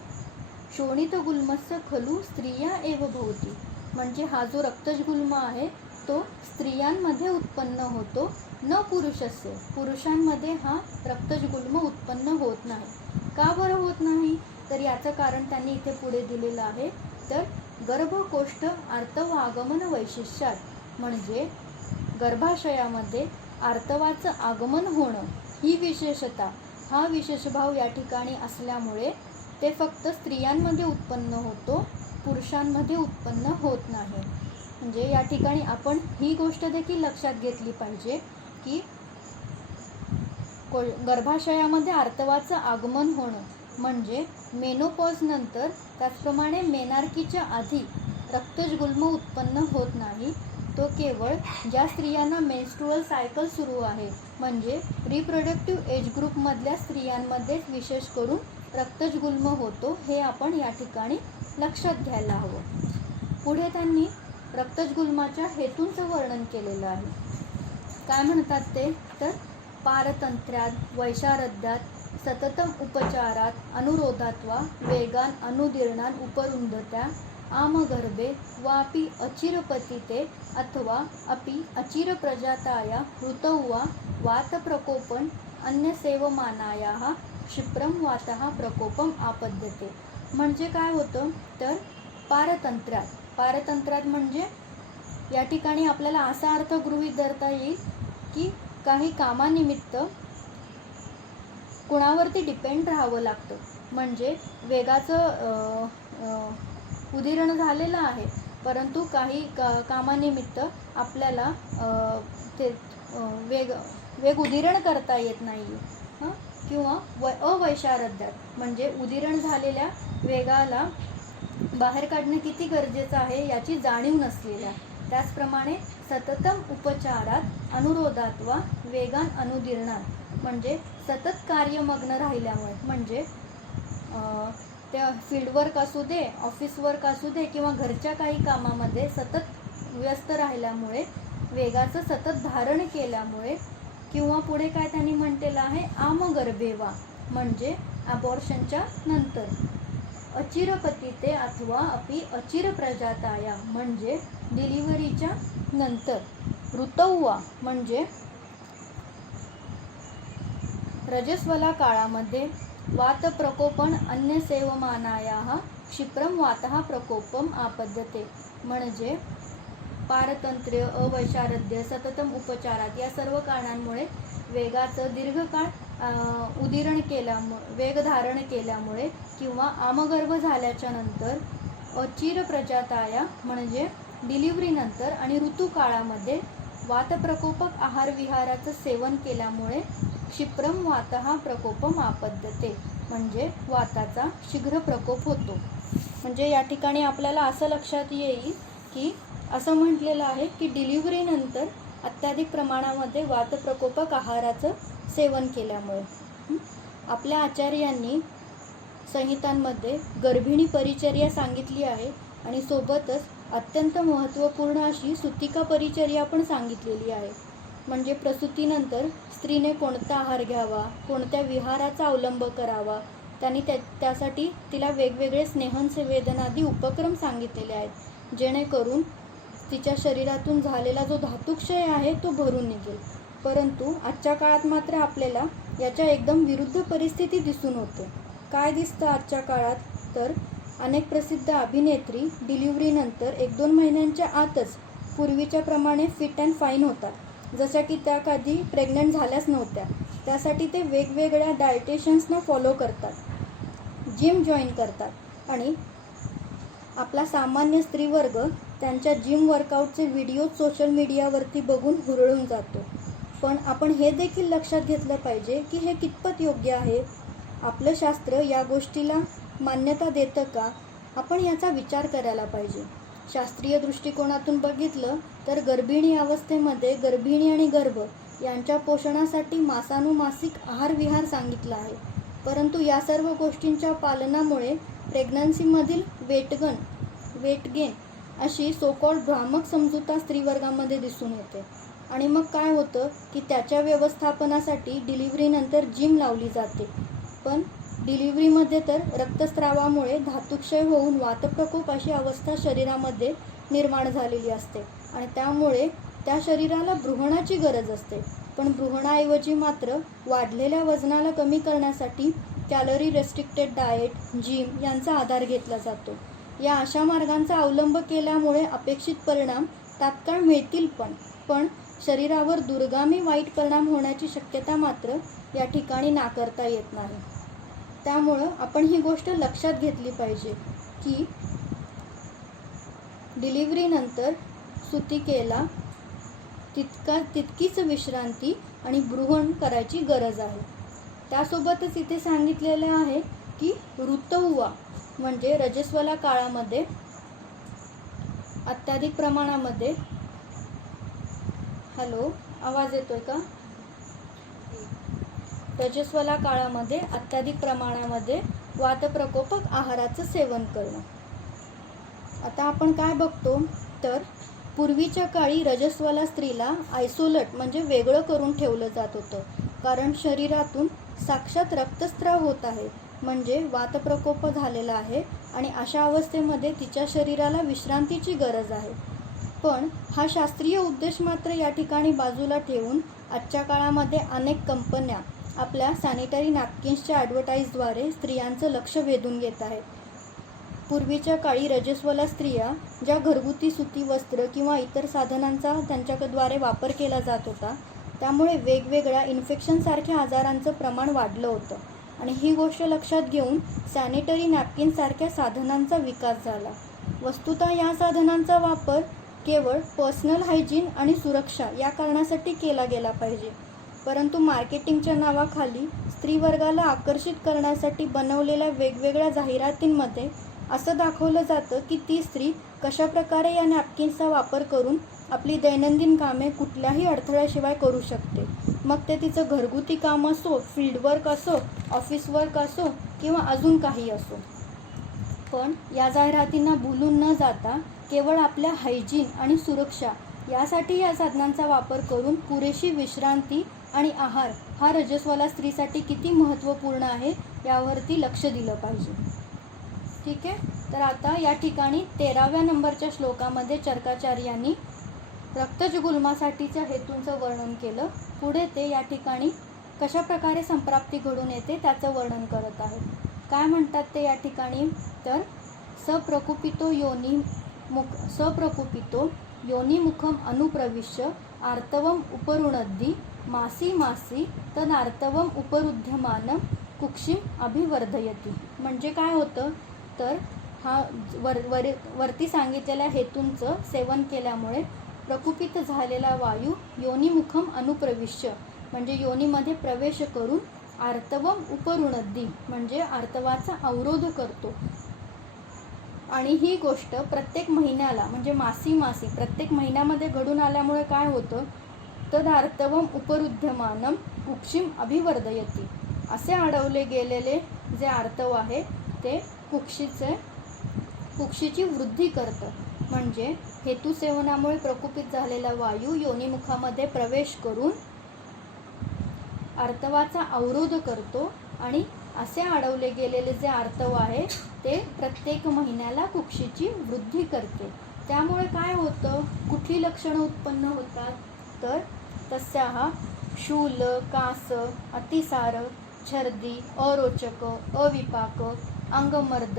शोणित गुल्मस्य खलु स्त्रिया एव भवति म्हणजे हा जो रक्तज गुल्म आहे तो स्त्रियांमध्ये उत्पन्न होतो, न पुरुषस्य पुरुषांमध्ये हा रक्तज गुल्म उत्पन्न होत नाही. का बरं होत नाही? तर याचं कारण त्यांनी इथे पुढे दिलेलं आहे. तर गर्भकोष्ठ आर्तव आगमन वैशिष्ट्यात म्हणजे गर्भाशयामध्ये आर्तवाचं आगमन होणं ही विशेषता, हा विशेषभाव या ठिकाणी असल्यामुळे ते फक्त स्त्रियांमध्ये उत्पन्न होतो, पुरुषांमध्ये उत्पन्न होत नाही. म्हणजे या ठिकाणी आपण ही गोष्ट देखील लक्षात घेतली पाहिजे की गर्भाशयामध्ये आर्तवाचं आगमन होणं म्हणजे मेनोपॉज नंतर, त्याचप्रमाणे मेनार्कीच्या आधी रक्तज गुल्म उत्पन्न होत नाही. तो केवळ ज्या स्त्रियांना मेन्स्ट्रुअल सायकल सुरू आहे म्हणजे रिप्रोडक्टिव्ह एज ग्रुपमधल्या स्त्रियांमध्येच विशेष करून रक्तज गुल्म होतो, हे आपण या ठिकाणी लक्षात घ्यायला हवं. पुढे त्यांनी रक्तज गुल्माच्या हेतूंचं वर्णन केलेलं आहे. काय म्हणतात ते? तर पारतंत्र्यात, वैशारद्यात सततम उपचारात अनुरोधात्वा वेगान अनुदीर्णान उपरुंधत्या आमगर्भे वापि अचिरपतिते अथवा अपि अचिरप्रजाताया ऋतौ वा वातप्रकोपन अन्यसेवमानायाः क्षिप्रम वातः प्रकोपम आपद्यते. म्हणजे काय होतं तर पारतंत्र्यात म्हणजे या ठिकाणी आपल्याला असा अर्थ गृहीत धरता येईल की काही कामानिमित्त कुणावरती डिपेंड राहावं लागतं. म्हणजे वेगाचं उदिरण झालेलं आहे, परंतु काही कामानिमित्त आपल्याला ते वेग उदिरण करता येत नाही. किंवा अवैशारद्यात म्हणजे उदिरण झालेल्या वेगाला बाहेर काढणं किती गरजेचं आहे याची जाणीव नसलेल्या. त्याचप्रमाणे सततम उपचारात अनुरोधात्वा वेगान अनुदीर्णात म्हणजे सतत कार्यमग्न राहिल्यामुळे, म्हणजे त्या फील्डवर्क असू दे, ऑफिस वर्क असू दे किंवा घरच्या काही कामामध्ये सतत व्यस्त राहिल्यामुळे, वेगाचं सतत धारण केल्यामुळे, किंवा पुढे काय त्यांनी म्हटलेलं आहे आमगर्भेवा म्हणजे अबॉर्शनच्या नंतर, अचिरपतिते अथवा अपि अचिरप्रजाताया म्हणजे डिलिव्हरीच्या नंतर, ऋतौवा म्हणजे रजस्वला काळामध्ये, वातप्रकोपन अन्यसेवमानायाः क्षिप्रम वातः प्रकोपम आपद्यते म्हणजे पारतंत्र्य, अवैशारद्य, सततम उपचारात या सर्व कारणांमुळे वेगाचं दीर्घकाळ उदिरण केल्यामुळे, वेग धारण केल्यामुळे किंवा आमगर्भ झाल्याच्या नंतर, अचिरप्रजाताया म्हणजे डिलिव्हरीनंतर आणि ऋतुकाळामध्ये वातप्रकोपक आहार विहाराचं सेवन केल्यामुळे क्षिप्रम वातः प्रकोपम आपद्यते म्हणजे वाताचा शीघ्र प्रकोप होतो. म्हणजे या ठिकाणी आपल्याला असं लक्षात येईल की असं म्हटलेलं आहे की डिलिव्हरीनंतर अत्याधिक प्रमाणामध्ये वातप्रकोपक आहाराचं सेवन केल्यामुळे. आपल्या आचार्यांनी संहितांमध्ये गर्भिणी परिचर्या सांगितली आहे आणि सोबतच अत्यंत महत्त्वपूर्ण अशी सुतिका परिचर्या पण सांगितलेली आहे. म्हणजे प्रसूतीनंतर स्त्रीने कोणता आहार घ्यावा, कोणत्या विहाराचा अवलंब करावा, त्यांनी त्यासाठी तिला वेगवेगळे स्नेहसंवेदनादी उपक्रम सांगितलेले आहेत, जेणेकरून तिच्या शरीरातून झालेला जो धातुक्षय आहे तो भरून निघेल. परंतु आजच्या काळात मात्र आपल्याला याच्या एकदम विरुद्ध परिस्थिती दिसून होते. काय दिसतं आजच्या काळात तर अनेक प्रसिद्ध अभिनेत्री डिलिव्हरीनंतर 1-2 महिन्यांच्या आतच पूर्वीच्या प्रमाणे फिट अँड फाईन होतात, जशा की त्या कधी प्रेग्नंट झाल्याच नव्हत्या. त्यासाठी ते वेगवेगळ्या डायटेशन्सना फॉलो करतात, जिम जॉईन करतात आणि आपला सामान्य स्त्रीवर्ग त्यांच्या जिम वर्कआउटचे व्हिडिओ सोशल मीडियावरती बघून हुरळून जातो. पण आपण हे देखील लक्षात घेतलं पाहिजे की हे कितपत योग्य आहे. आपलं शास्त्र या गोष्टीला मान्यता देतं का, आपण याचा विचार करायला पाहिजे. शास्त्रीय दृष्टिकोनातून बघितलं तर गर्भिणी अवस्थेमध्ये गर्भिणी आणि गर्भ यांच्या पोषणासाठी मासानुमासिक आहार विहार सांगितला आहे. परंतु या सर्व गोष्टींच्या पालनामुळे प्रेग्नन्सीमधील वेट गेन अशी सोकॉल्ड भ्रामक समजुता स्त्रीवर्गामध्ये दिसून येते. आणि मग काय होतं की त्याच्या व्यवस्थापनासाठी डिलिव्हरीनंतर जिम लावली जाते. पण डिलिव्हरीमध्ये तर रक्तस्रावामुळे धातुक्षय होऊन वातप्रकोप अशी अवस्था शरीरामध्ये निर्माण झालेली असते आणि त्यामुळे त्या शरीराला भ्रूणाची गरज असते. पण भ्रूणाऐवजी मात्र वाढलेल्या वजनाला कमी करण्यासाठी कॅलरी रेस्ट्रिक्टेड डाएट, जिम यांचा आधार घेतला जातो. या अशा मार्गांचा अवलंब केल्यामुळे अपेक्षित परिणाम तात्काळ मिळतील, पण शरीरावर दूरगामी वाईट परिणाम होण्याची शक्यता मात्र या ठिकाणी नाकारता येत नाही. त्यामुळं आपण ही गोष्ट लक्षात घेतली पाहिजे की डिलिव्हरीनंतर सुतिकेला तितकीच विश्रांती आणि भ्रूण करायची गरज आहे. त्यासोबतच इथे सांगितलेलं आहे की ऋतौवा म्हणजे रजस्वला काळामध्ये अत्याधिक प्रमाणामध्ये, हॅलो आवाज येतोय का, रजस्वला काळामध्ये अत्याधिक प्रमाणामध्ये वातप्रकोपक आहाराचं सेवन करणं. आता आपण काय बघतो तर पूर्वीच्या काळी रजस्वला स्त्रीला आयसोलेट म्हणजे वेगळं करून ठेवलं जात होतं. कारण शरीरातून साक्षात रक्तस्राव होत आहे, म्हणजे वातप्रकोप झालेला आहे आणि अशा अवस्थेमध्ये तिच्या शरीराला विश्रांतीची गरज आहे. पण हा शास्त्रीय उद्देश मात्र या ठिकाणी बाजूला ठेवून आजच्या काळामध्ये अनेक कंपन्या आपल्या सॅनिटरी नॅपकिन्सच्या ॲडव्हर्टाईजद्वारे स्त्रियांचं लक्ष वेधून घेत आहेत. पूर्वीच्या काळी रजस्वला स्त्रिया ज्या घरगुती सुती वस्त्र किंवा इतर साधनांचा त्यांच्याद्वारे वापर केला जात होता, त्यामुळे वेगवेगळ्या इन्फेक्शनसारख्या आजारांचं प्रमाण वाढलं होतं आणि ही गोष्ट लक्षात घेऊन सॅनिटरी नॅपकिनसारख्या साधनांचा विकास झाला. वस्तुतः या साधनांचा वापर केवळ पर्सनल हायजीन आणि सुरक्षा या कारणासाठी केला गेला पाहिजे, परंतु मार्केटिंगच्या नावाखाली स्त्रीवर्गाला आकर्षित करण्यासाठी बनवलेल्या वेगवेगळ्या जाहिरातींमध्ये असं दाखवलं जातं की ती स्त्री कशाप्रकारे या नॅपकिन्सचा वापर करून आपली दैनंदिन कामे कुठल्याही अडथळ्याशिवाय करू शकते. मग ते तिचं घरगुती काम असो, फील्डवर्क असो, ऑफिस वर्क असो किंवा अजून काही असो. पण या जाहिरातींना भुलून न जाता केवळ आपल्या हायजीन आणि सुरक्षा यासाठी या साधनांचा वापर करून पुरेशी विश्रांती आणि आहार हा रजस्वला स्त्रीसाठी किती महत्त्वपूर्ण आहे यावरती लक्ष दिलं पाहिजे. ठीक आहे. तर आता या ठिकाणी 13व्या नंबरच्या श्लोकामध्ये चरकाचार्यांनी रक्तज गुल्मासाठीच्या हेतूंचं वर्णन केलं. पुढे ते या ठिकाणी कशाप्रकारे संप्राप्ती घडून येते त्याचं वर्णन करत आहेत. काय म्हणतात ते या ठिकाणी, तर सप्रकुपितो योनिमुखम अनुप्रविश्य आर्तवम उपरुणद्दी मासी मासी तदार्तवम उपरुध्यमानं कुक्षिम अभिवर्धयती. म्हणजे काय होतं, तर हा वरती सांगितलेल्या हेतूंचं सेवन केल्यामुळे प्रकुपित झालेला वायू योनिमुखम अनुप्रविश्य म्हणजे योनीमध्ये प्रवेश करून आर्तवम उपरुणद्दी म्हणजे आर्तवाचा अवरोध करतो. आणि ही गोष्ट प्रत्येक महिन्याला म्हणजे मासी प्रत्येक महिन्यामध्ये घडून आल्यामुळे काय होतं, तदार्तवम उपरुध्यमानं कुक्षिम अभिवर्धयती. असे अडवले गेलेले जे आर्तव आहे ते कुक्षीची वृद्धी करतं. म्हणजे हेतुसेवनामुळे प्रकुपित झालेला वायू योनिमुखामध्ये प्रवेश करून आर्तवाचा अवरोध करतो आणि असे अडवले गेलेले जे आर्तव आहे ते प्रत्येक महिन्याला कुक्षीची वृद्धी करते. त्यामुळे काय होतं, कुठली लक्षणं उत्पन्न होतात, तर तस्याः शूल, कास, अतिसार, छर्दी, अरोचक, अविपाक, अंगमर्द,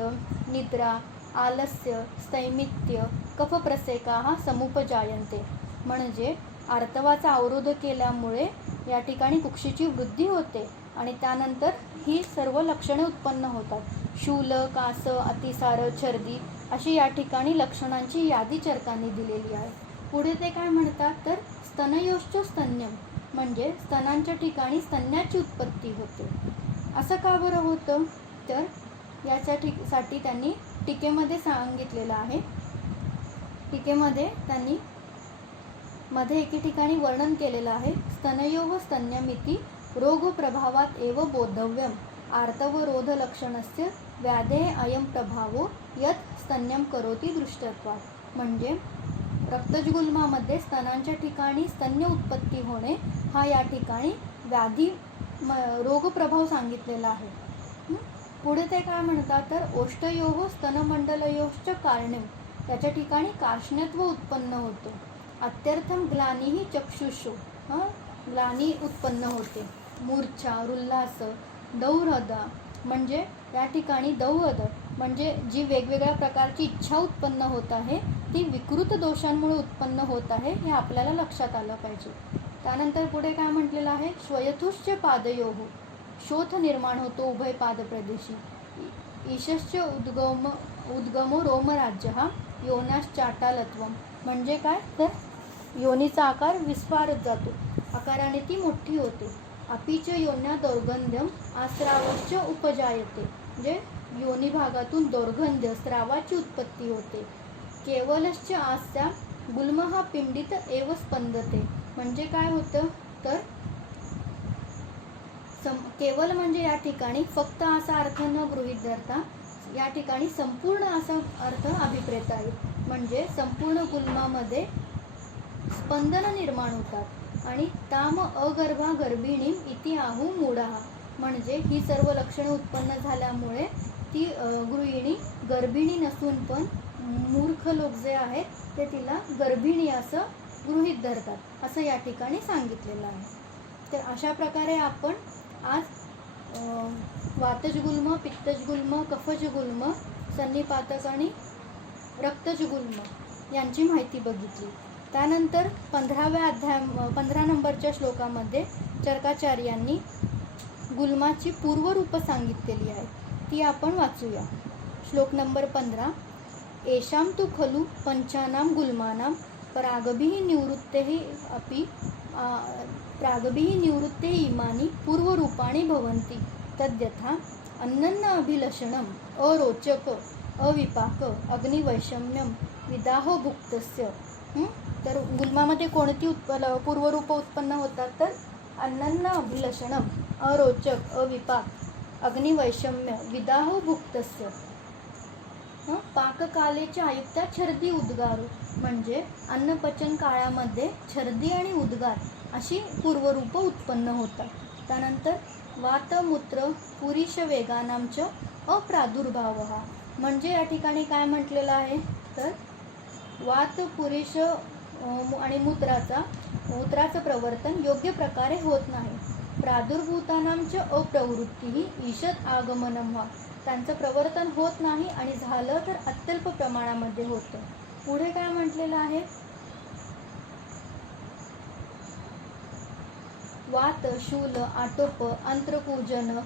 निद्रा, आलस्य, स्थैमित्य, कफप्रसेकाः समुपजायन्ते. म्हणजे आर्तवाचा अवरोध केल्यामुळे या ठिकाणी कुक्षीची वृद्धी होते आणि त्यानंतर ही सर्व लक्षणे उत्पन्न होतात. शूल, कास, अतिसार, छर्दी अशी या ठिकाणी लक्षणांची यादी चरकांनी दिलेली आहे. पुढे ते काय म्हणतात, तर स्तनयोश्च स्तन्यम म्हणजे स्तनांच्या ठिकाणी स्तन्याची उत्पत्ती होते. असं का बरं होतं, तर यासाठी त्यांनी टीकेमध्ये सांगितलेलं आहे. टीकेमध्ये त्यांनी एके ठिकाणी वर्णन केलेलं आहे. स्तनयोः स्तन्यमिति रोगप्रभावात एव बोद्धव्यम आर्तवरोध लक्षणस्य व्याधेः अयं प्रभावो यत् स्तन्यम करोति दृष्टत्वात्. म्हणजे रक्तजगुल्मामध्ये स्तनांच्या ठिकाणी स्तन्य उत्पत्ती होणे हा या ठिकाणी व्याधी रोगप्रभाव सांगितलेला आहे. पुढे ते काय म्हणतात, तर ओष्ठयोः स्तनमंडलयोश्च कारणं त्याच्या ठिकाणी कार्ष्णत्व उत्पन्न होतं. अत्यर्थम ग्लानीही चक्षुषु ग्लानी उत्पन्न होते. मूर्छा, उल्हास, दौर्हदा म्हणजे या ठिकाणी दौहद म्हणजे जी वेगवेगळ्या प्रकारची इच्छा उत्पन्न होत आहे ती विकृत दोषांमुळे उत्पन्न होत आहे हे आपल्याला लक्षात आलं पाहिजे. त्यानंतर पुढे काय म्हटलेलं आहे, श्वयथुश्च पादयोः शोथ निर्माण होतो उभय पादप्रदेशी. ईशश्च उद्गमो रोमराज्यः योनाश्चाटालत्वम. म्हणजे काय, तर योनीचा आकार विस्फारत जातो, आकाराने ती मोठी होते. अपीच योन्या दौर्गंध्यम आस्रावश्च उपजायते. म्हणजे योनी भागातून दौर्गंध्य स्रावाची उत्पत्ती होते. केवलश्च आस्या गुल्मः पिंडित एव स्पंदते. म्हणजे काय होतं, तर केवल म्हणजे या ठिकाणी फक्त असा अर्थ न गृहीत धरता या ठिकाणी संपूर्ण असा अर्थ अभिप्रेत आहे. म्हणजे संपूर्ण गुल्मामध्ये स्पंदन निर्माण होतात. आणि ताम अगर्भा गर्भिणीम इति आहू मूढाः, म्हणजे ही सर्व लक्षणे उत्पन्न झाल्यामुळे ती गृहिणी गर्भिणी नसून पण मूर्ख लोक जे आहेत ते तिला गर्भिणी असं गृहीत धरतात, असं या ठिकाणी सांगितलेलं आहे. तर अशा प्रकारे आपण आज वातज गुल्म, पित्तज गुल्म, कफज गुल्म, सन्निपातक आणि रक्तज गुल्म यांची माहिती बघितली. त्यानंतर 15 नंबरच्या श्लोकामध्ये चरकाचार्यांनी गुल्माची पूर्वरूप सांगितलेली आहे, ती आपण वाचूया. श्लोक नंबर 15. येषां तु खलु पंचानां गुल्मानां प्रागभिः निवृत्तेः इमानि पूर्वरूपाणि भवन्ति तद्यथा अन्नन्न अभिलषणम् अरोचक अविपाक अग्निवैषम्यम विदाहो भुक्तस्य. तर गुल्मामध्ये कोणती पूर्वरूप उत्पन्न होतात? तर अन्नन्न अभिलषणम, अरोचक, अविपाक, अग्निवैषम्य, विदाहो भुक्तस्य. पाककालेचे आयुक्ता छर्दी उद्गारो, म्हणजे अन्नपचन काळामध्ये छर्दी आणि उद्गार अशी पूर्वरूप उत्पन्न होतात. त्यानंतर वातमूत्र पुरीश वेगानांच अप्रादुर्भाव, म्हणजे या ठिकाणी काय म्हटलेलं आहे? तर वात, पुरीश आणि मूत्राचं प्रवर्तन योग्य प्रकारे होत नाही. प्रादुर्भूतानांच अप्रवृत्ती ईषद आगमनम, त्यांचं प्रवर्तन होत नाही आणि झालं तर अत्यल्प प्रमाणामध्ये होतं. पुढे काय म्हटलेलं आहे? वात, शूल, आटोप, अंत्रपूजन,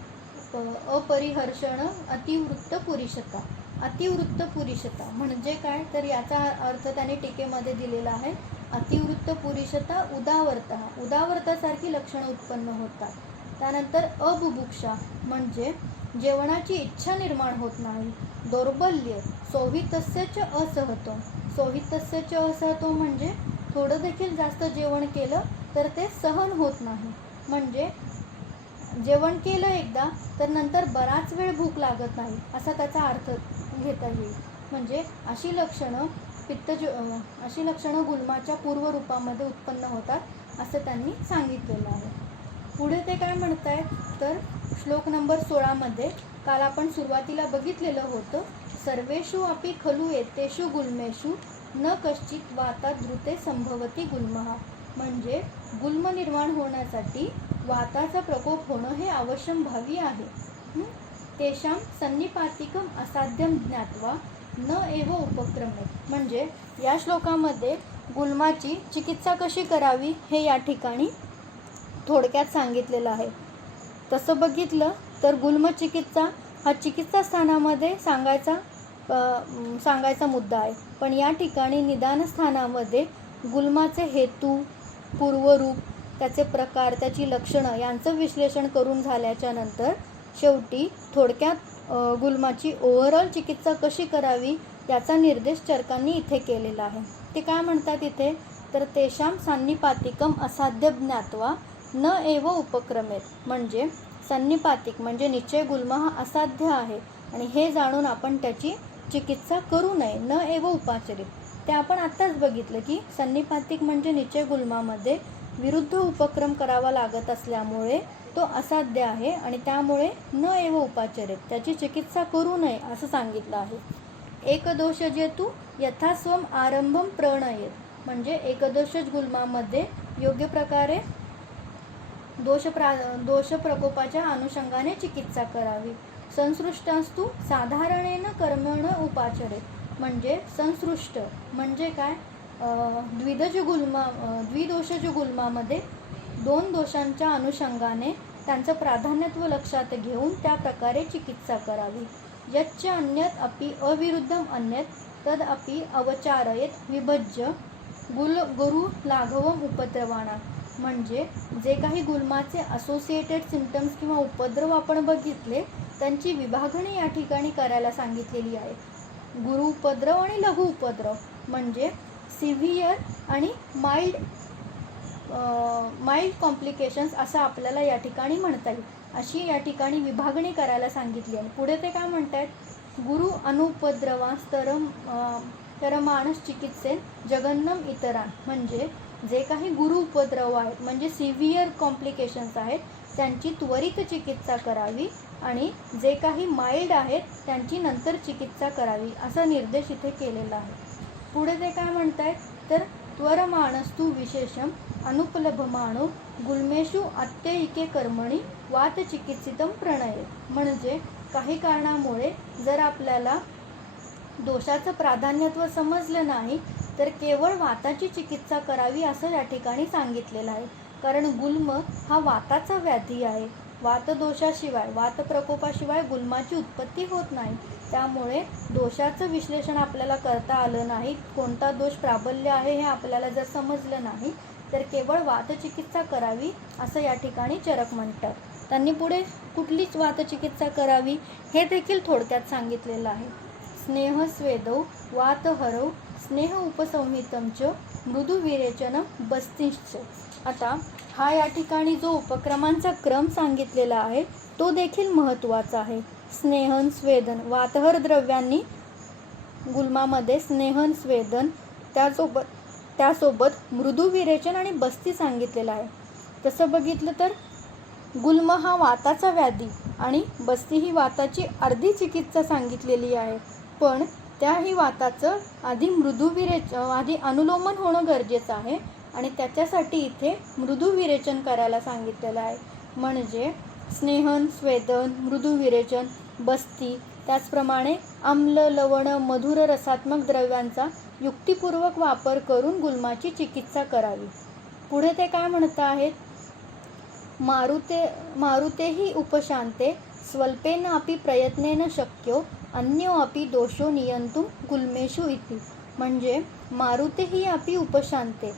अपरिहर्षण, अतिवृत्त पुरुषता. अतिवृत्त पुरुषता म्हणजे काय? तर याचा अर्थ त्याने टीकेमध्ये दिलेला आहे. अतिवृत्त पुरुषता उदावर्तासारखी लक्षणं उत्पन्न होतात. त्यानंतर अबुभुक्षा म्हणजे जेवणाची इच्छा निर्माण होत नाही. दौर्बल्य, सोहितस्यच असहतो म्हणजे थोडं देखील जास्त जेवण केलं तर ते सहन होत नाही. म्हणजे जेवण केलं एकदा तर नंतर बराच वेळ भूक लागत नाही, असा त्याचा अर्थ घेता येईल. म्हणजे अशी लक्षणं गुल्माच्या पूर्वरूपामध्ये उत्पन्न होतात, असं त्यांनी सांगितलेलं आहे. पुढे ते काय म्हणतायत? तर श्लोक नंबर 16 काल आपण सुरुवातीला बघितलेलं होतं. सर्वेषु अपि खलु एतेषु गुल्मेषु न कश्चित वाताद्रुते संभवती गुल्मः, म्हणजे गुल्म निर्माण होण्यासाठी वाताचा प्रकोप होणं हे अवश्यंभावी आहे. तेषां सन्निपातिकम असाध्यम ज्ञात्वा न एव उपक्रमे, म्हणजे या श्लोकामध्ये गुल्माची चिकित्सा कशी करावी हे या ठिकाणी थोडक्यात सांगितलेलं आहे. तसं बघितलं तर गुल्म चिकित्सा हा चिकित्सा स्थानामध्ये सांगायचा मुद्दा आहे, पण या ठिकाणी निदान स्थानामध्ये गुल्माचे हेतू, पूर्वरूप, त्याचे प्रकार, त्याची लक्षणं यांचं विश्लेषण करून झाल्याच्या नंतर शेवटी थोडक्यात गुल्माची ओव्हरऑल चिकित्सा कशी करावी याचा निर्देश चरकांनी इथे केलेला आहे. ते काय म्हणतात इथे? तर तेषां सन्निपातिकम असाध्य ज्ञात्वा न एव उपक्रमेत, म्हणजे सन्निपातिक म्हणजे निश्चय गुल्म हा असाध्य आहे आणि हे जाणून आपण त्याची चिकित्सा करू नये. न एव उपाचरित, ते आपण आत्ताच बघितलं की सन्निपातिक म्हणजे निश्चय गुल्मामध्ये विरुद्ध उपक्रम करावा लागत असल्यामुळे तो असाध्य आहे आणि त्यामुळे न एव उपाचरित, त्याची चिकित्सा करू नये असं सांगितलं आहे. एकदोषजेतु यथास्वम आरंभम प्रणयेत, म्हणजे एकदोषज गुल्मामध्ये योग्य प्रकारे दोष प्रकोपाच्या अनुषंगाने चिकित्सा करावी. संसृष्टास्तु साधारणेन कर्मेण उपाचरेत, म्हणजे संसृष्ट म्हणजे काय? द्विदोषज गुल्मामध्ये 2 दोषांच्या अनुषंगाने त्यांचं प्राधान्यत्व लक्षात घेऊन त्या प्रकारे चिकित्सा करावी. यच्च अन्यत अपि अविरुद्धम अन्यत तद अपि अवचारयेत विभज्य गुरु लाघवम उपद्रवाणा, म्हणजे जे काही गुल्माचे असोसिएटेड सिम्पटम्स किंवा उपद्रव आपण बघितले त्यांची विभागणी या ठिकाणी करायला सांगितलेली आहे. गुरु उपद्रव आणि लघु उपद्रव म्हणजे सिव्हिअर आणि माइल्ड कॉम्प्लिकेशन्स असं आपल्याला या ठिकाणी म्हणता येईल, अशी या ठिकाणी विभागणी करायला सांगितली आहे. पुढे ते काय म्हणतायत? गुरु अनुपद्रवास्तरमाणस चिकित्सेन जगन्नम इतरान, म्हणजे जे काही गुरु उपद्रव आहेत म्हणजे सिव्हिअर कॉम्प्लिकेशन्स आहेत त्यांची त्वरित चिकित्सा करावी आणि जे काही माइल्ड आहेत त्यांची नंतर चिकित्सा करावी असा निर्देश इथे केलेला आहे. पुढे ते काय म्हणतायत तर त्वरमाणस्तु विशेषम अनुपलभमाणो गुल्मेषु अत्यैके कर्मणी वातचिकित्सितं प्रणयेत. म्हणजे काही कारणामुळे जर आपल्याला दोषाचं प्राधान्यत्व समजलं नाही तर केवळ वाताची चिकित्सा करावी असं या ठिकाणी सांगितलेलं आहे. कारण गुल्म हा वाताचा व्याधी आहे. वातदोषाशिवाय वातप्रकोपाशिवाय गुल्माची उत्पत्ती होत नाही. त्यामुळे दोषाचं विश्लेषण आपल्याला करता आलं नाही, कोणता दोष प्राबल्य आहे हे आपल्याला जर समजलं नाही तर केवळ वातचिकित्सा करावी असं या ठिकाणी चरक म्हणतात. त्यांनी पुढे कुठलीच वातचिकित्सा करावी हे देखील थोडक्यात सांगितलेलं आहे. स्नेह स्वेदौ वातहरौ स्नेह उपसंहितं च मृदू विरेचन बस्तिश्च. आता हा या ठिकाणी जो उपक्रमांचा क्रम सांगितलेला आहे तो देखील महत्त्वाचा आहे. स्नेहन स्वेदन वातहर द्रव्यांनी गुल्मामध्ये स्नेहन स्वेदन त्यासोबत मृदू विरेचन आणि बस्ती सांगितलेला आहे. तसं बघितलं तर गुल्म हा वाताचा व्याधी आणि बस्ती ही वाताची अर्धी चिकित्सा सांगितलेली आहे. पण त्याही वाताचं आधी अनुलोमन होणं गरजेचं आहे आणि त्याच्यासाठी इथे मृदू विरेचन करायला सांगितलेलं आहे. म्हणजे स्नेहन स्वेदन मृदू विरेचन बस्ती त्याचप्रमाणे आम्ल लवण मधुर रसात्मक द्रव्यांचा युक्तिपूर्वक वापर करून गुल्माची चिकित्सा करावी. पुढे ते काय म्हणत आहेत मारुतेही उपशांते स्वल्पेन अपि प्रयत्नेन शक्यो अन्यो अपि दोषो नियंतुं गुल्मेषु इति. म्हणजे मारुतेही अपि उपशांते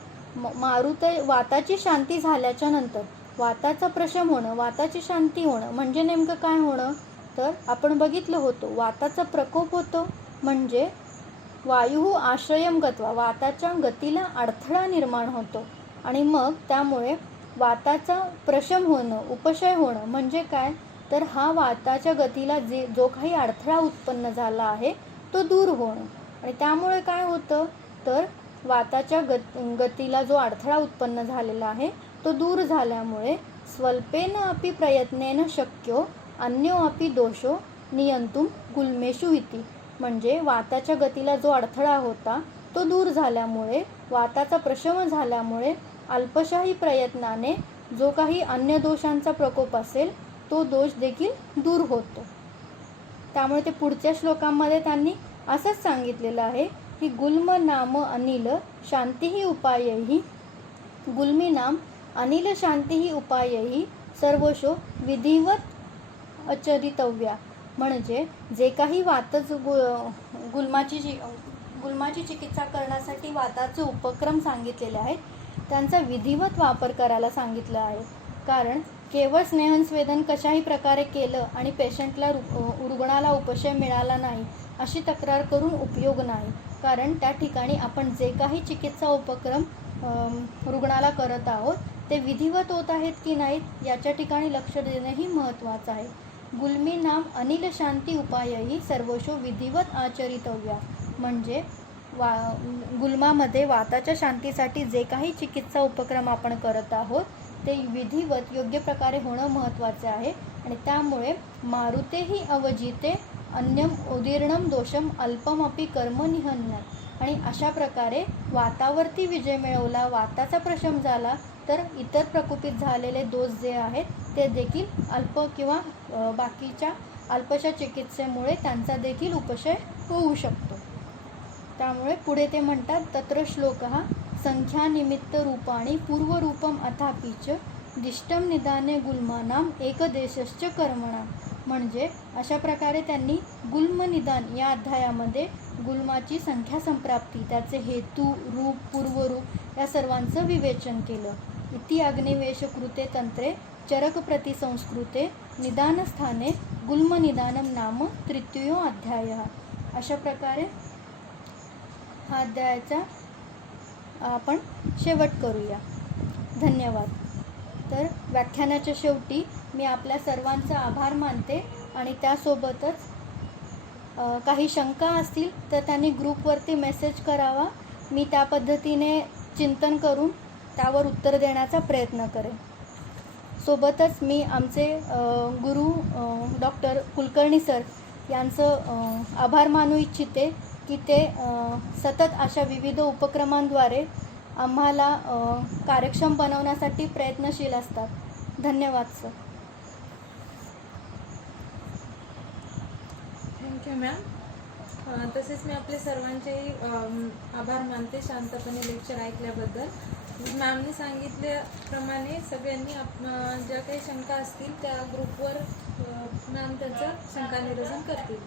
वाताची शांती झाल्याच्या नंतर वाताचा प्रशम होणं वाताची शांती होणं म्हणजे नेमकं काय होणं तर आपण बघितलं होतं वाताचा प्रकोप होतो म्हणजे वायू आश्रयम गत्वा वाताच्या गतीला अडथळा निर्माण होतो आणि मग त्यामुळे वाताचा प्रशम होणं उपशय होणं म्हणजे काय तर हा वाताच्या गतीला जो काही अडथळा उत्पन्न झाला आहे तो दूर होणं. आणि त्यामुळे काय होतं तर वाताच्या गतीला जो अडथळा उत्पन्न झालेला आहे तो दूर झाल्यामुळे स्वल्पेन अपि प्रयत्नेन शक्यो अन्यो अपि दोषो नियंतुं गुल्मेषु इति. म्हणजे वाताच्या गतीला जो अडथळा होता तो दूर झाल्यामुळे वाताचा प्रशम झाल्यामुळे अल्पशाही प्रयत्नाने जो काही अन्य दोषांचा प्रकोप असेल तो दोष देखील दूर होतो. त्यामुळे ते पुढच्या श्लोकांमध्ये त्यांनी असंच सांगितलेलं आहे की गुल्म नाम अनिल शांतीही उपायही गुल्मी नाम अनिल शांतीही उपायही सर्वशो विधिवत आचरितव्या. म्हणजे जे काही गुल्माची चिकित्सा करण्यासाठी वाताचे उपक्रम सांगितलेले आहेत त्यांचा विधिवत वापर करायला सांगितलं आहे. कारण केवळ स्नेहनस्वेदन कशाही प्रकारे केलं आणि पेशंटला रुग्णाला उपशय मिळाला नाही अशी तक्रार करून उपयोग नाही. कारण त्या ठिकाणी आपण जे काही चिकित्सा उपक्रम रुग्णाला करत आहोत ते विधिवत होत आहेत की नाहीत याच्या ठिकाणी लक्ष देणंही महत्त्वाचं आहे. गुल्मी नाम अनिल शांती उपायही सर्वशो विधिवत आचरितव्या. म्हणजे गुल्मामध्ये वाताच्या शांतीसाठी जे काही चिकित्सा उपक्रम आपण करत आहोत ते विधिवत योग्य प्रकारे होणं महत्त्वाचे आहे. आणि त्यामुळे मारुतेही अवजिते अन्यम उदीर्णम दोषम अल्पमपि कर्म निहन्य. आणि अशा प्रकारे वातावरती विजय मिळवला वाताचा प्रशम झाला तर इतर प्रकोपित झालेले दोष जे आहेत ते देखील अल्प किंवा बाकीच्या अल्पशा चिकित्सेमुळे त्यांचा देखील उपशय होऊ शकतो. त्यामुळे पुढे ते म्हणतात तत्र श्लोकः संख्यानिमित्त रूपाणी पूर्वरूपम अथापीच दिष्टम निदाने गुल्मानाम एकदेशश्च कर्मणा. म्हणजे अशा प्रकारे त्यांनी गुल्म निदान या अध्यायामध्ये गुल्माची संख्या संप्राप्ती त्याचे हेतू रूप पूर्वरूप या सर्वांचं विवेचन केलं. इति अग्निवेश कृते तंत्रे चरक प्रतिसंस्कृते निदानस्थाने गुल्मनिदानम नाम तृतीयो अध्यायः. अशा प्रकारे हा अध्यायाचा आपण शेवट करूया. धन्यवाद. तर व्याख्यानाच्या शेवटी मी आपल्या सर्वांचा आभार मानते आणि त्यासोबतच काही शंका असतील तर त्यांनी ग्रुपवरती मेसेज करावा. मी त्या पद्धतीने चिंतन करून त्यावर उत्तर देण्याचा प्रयत्न करेन. सोबतच मी आमचे गुरु डॉक्टर कुलकर्णी सर यांचं आभार मानू इच्छिते की ते सतत अशा विविध उपक्रमांद्वारे आम्हाला कार्यक्षम बनवण्यासाठी प्रयत्नशील असतात. धन्यवाद सर. Thank you ma'am. तसेच मी आपले सर्वांचेही आभार मानते शांतपणे लेक्चर ऐकल्याबद्दल. मॅमने सांगितल्याप्रमाणे सगळ्यांनी ज्या काही शंका असतील त्या ग्रुपवर मॅम त्यांचं शंका निरसन करतील.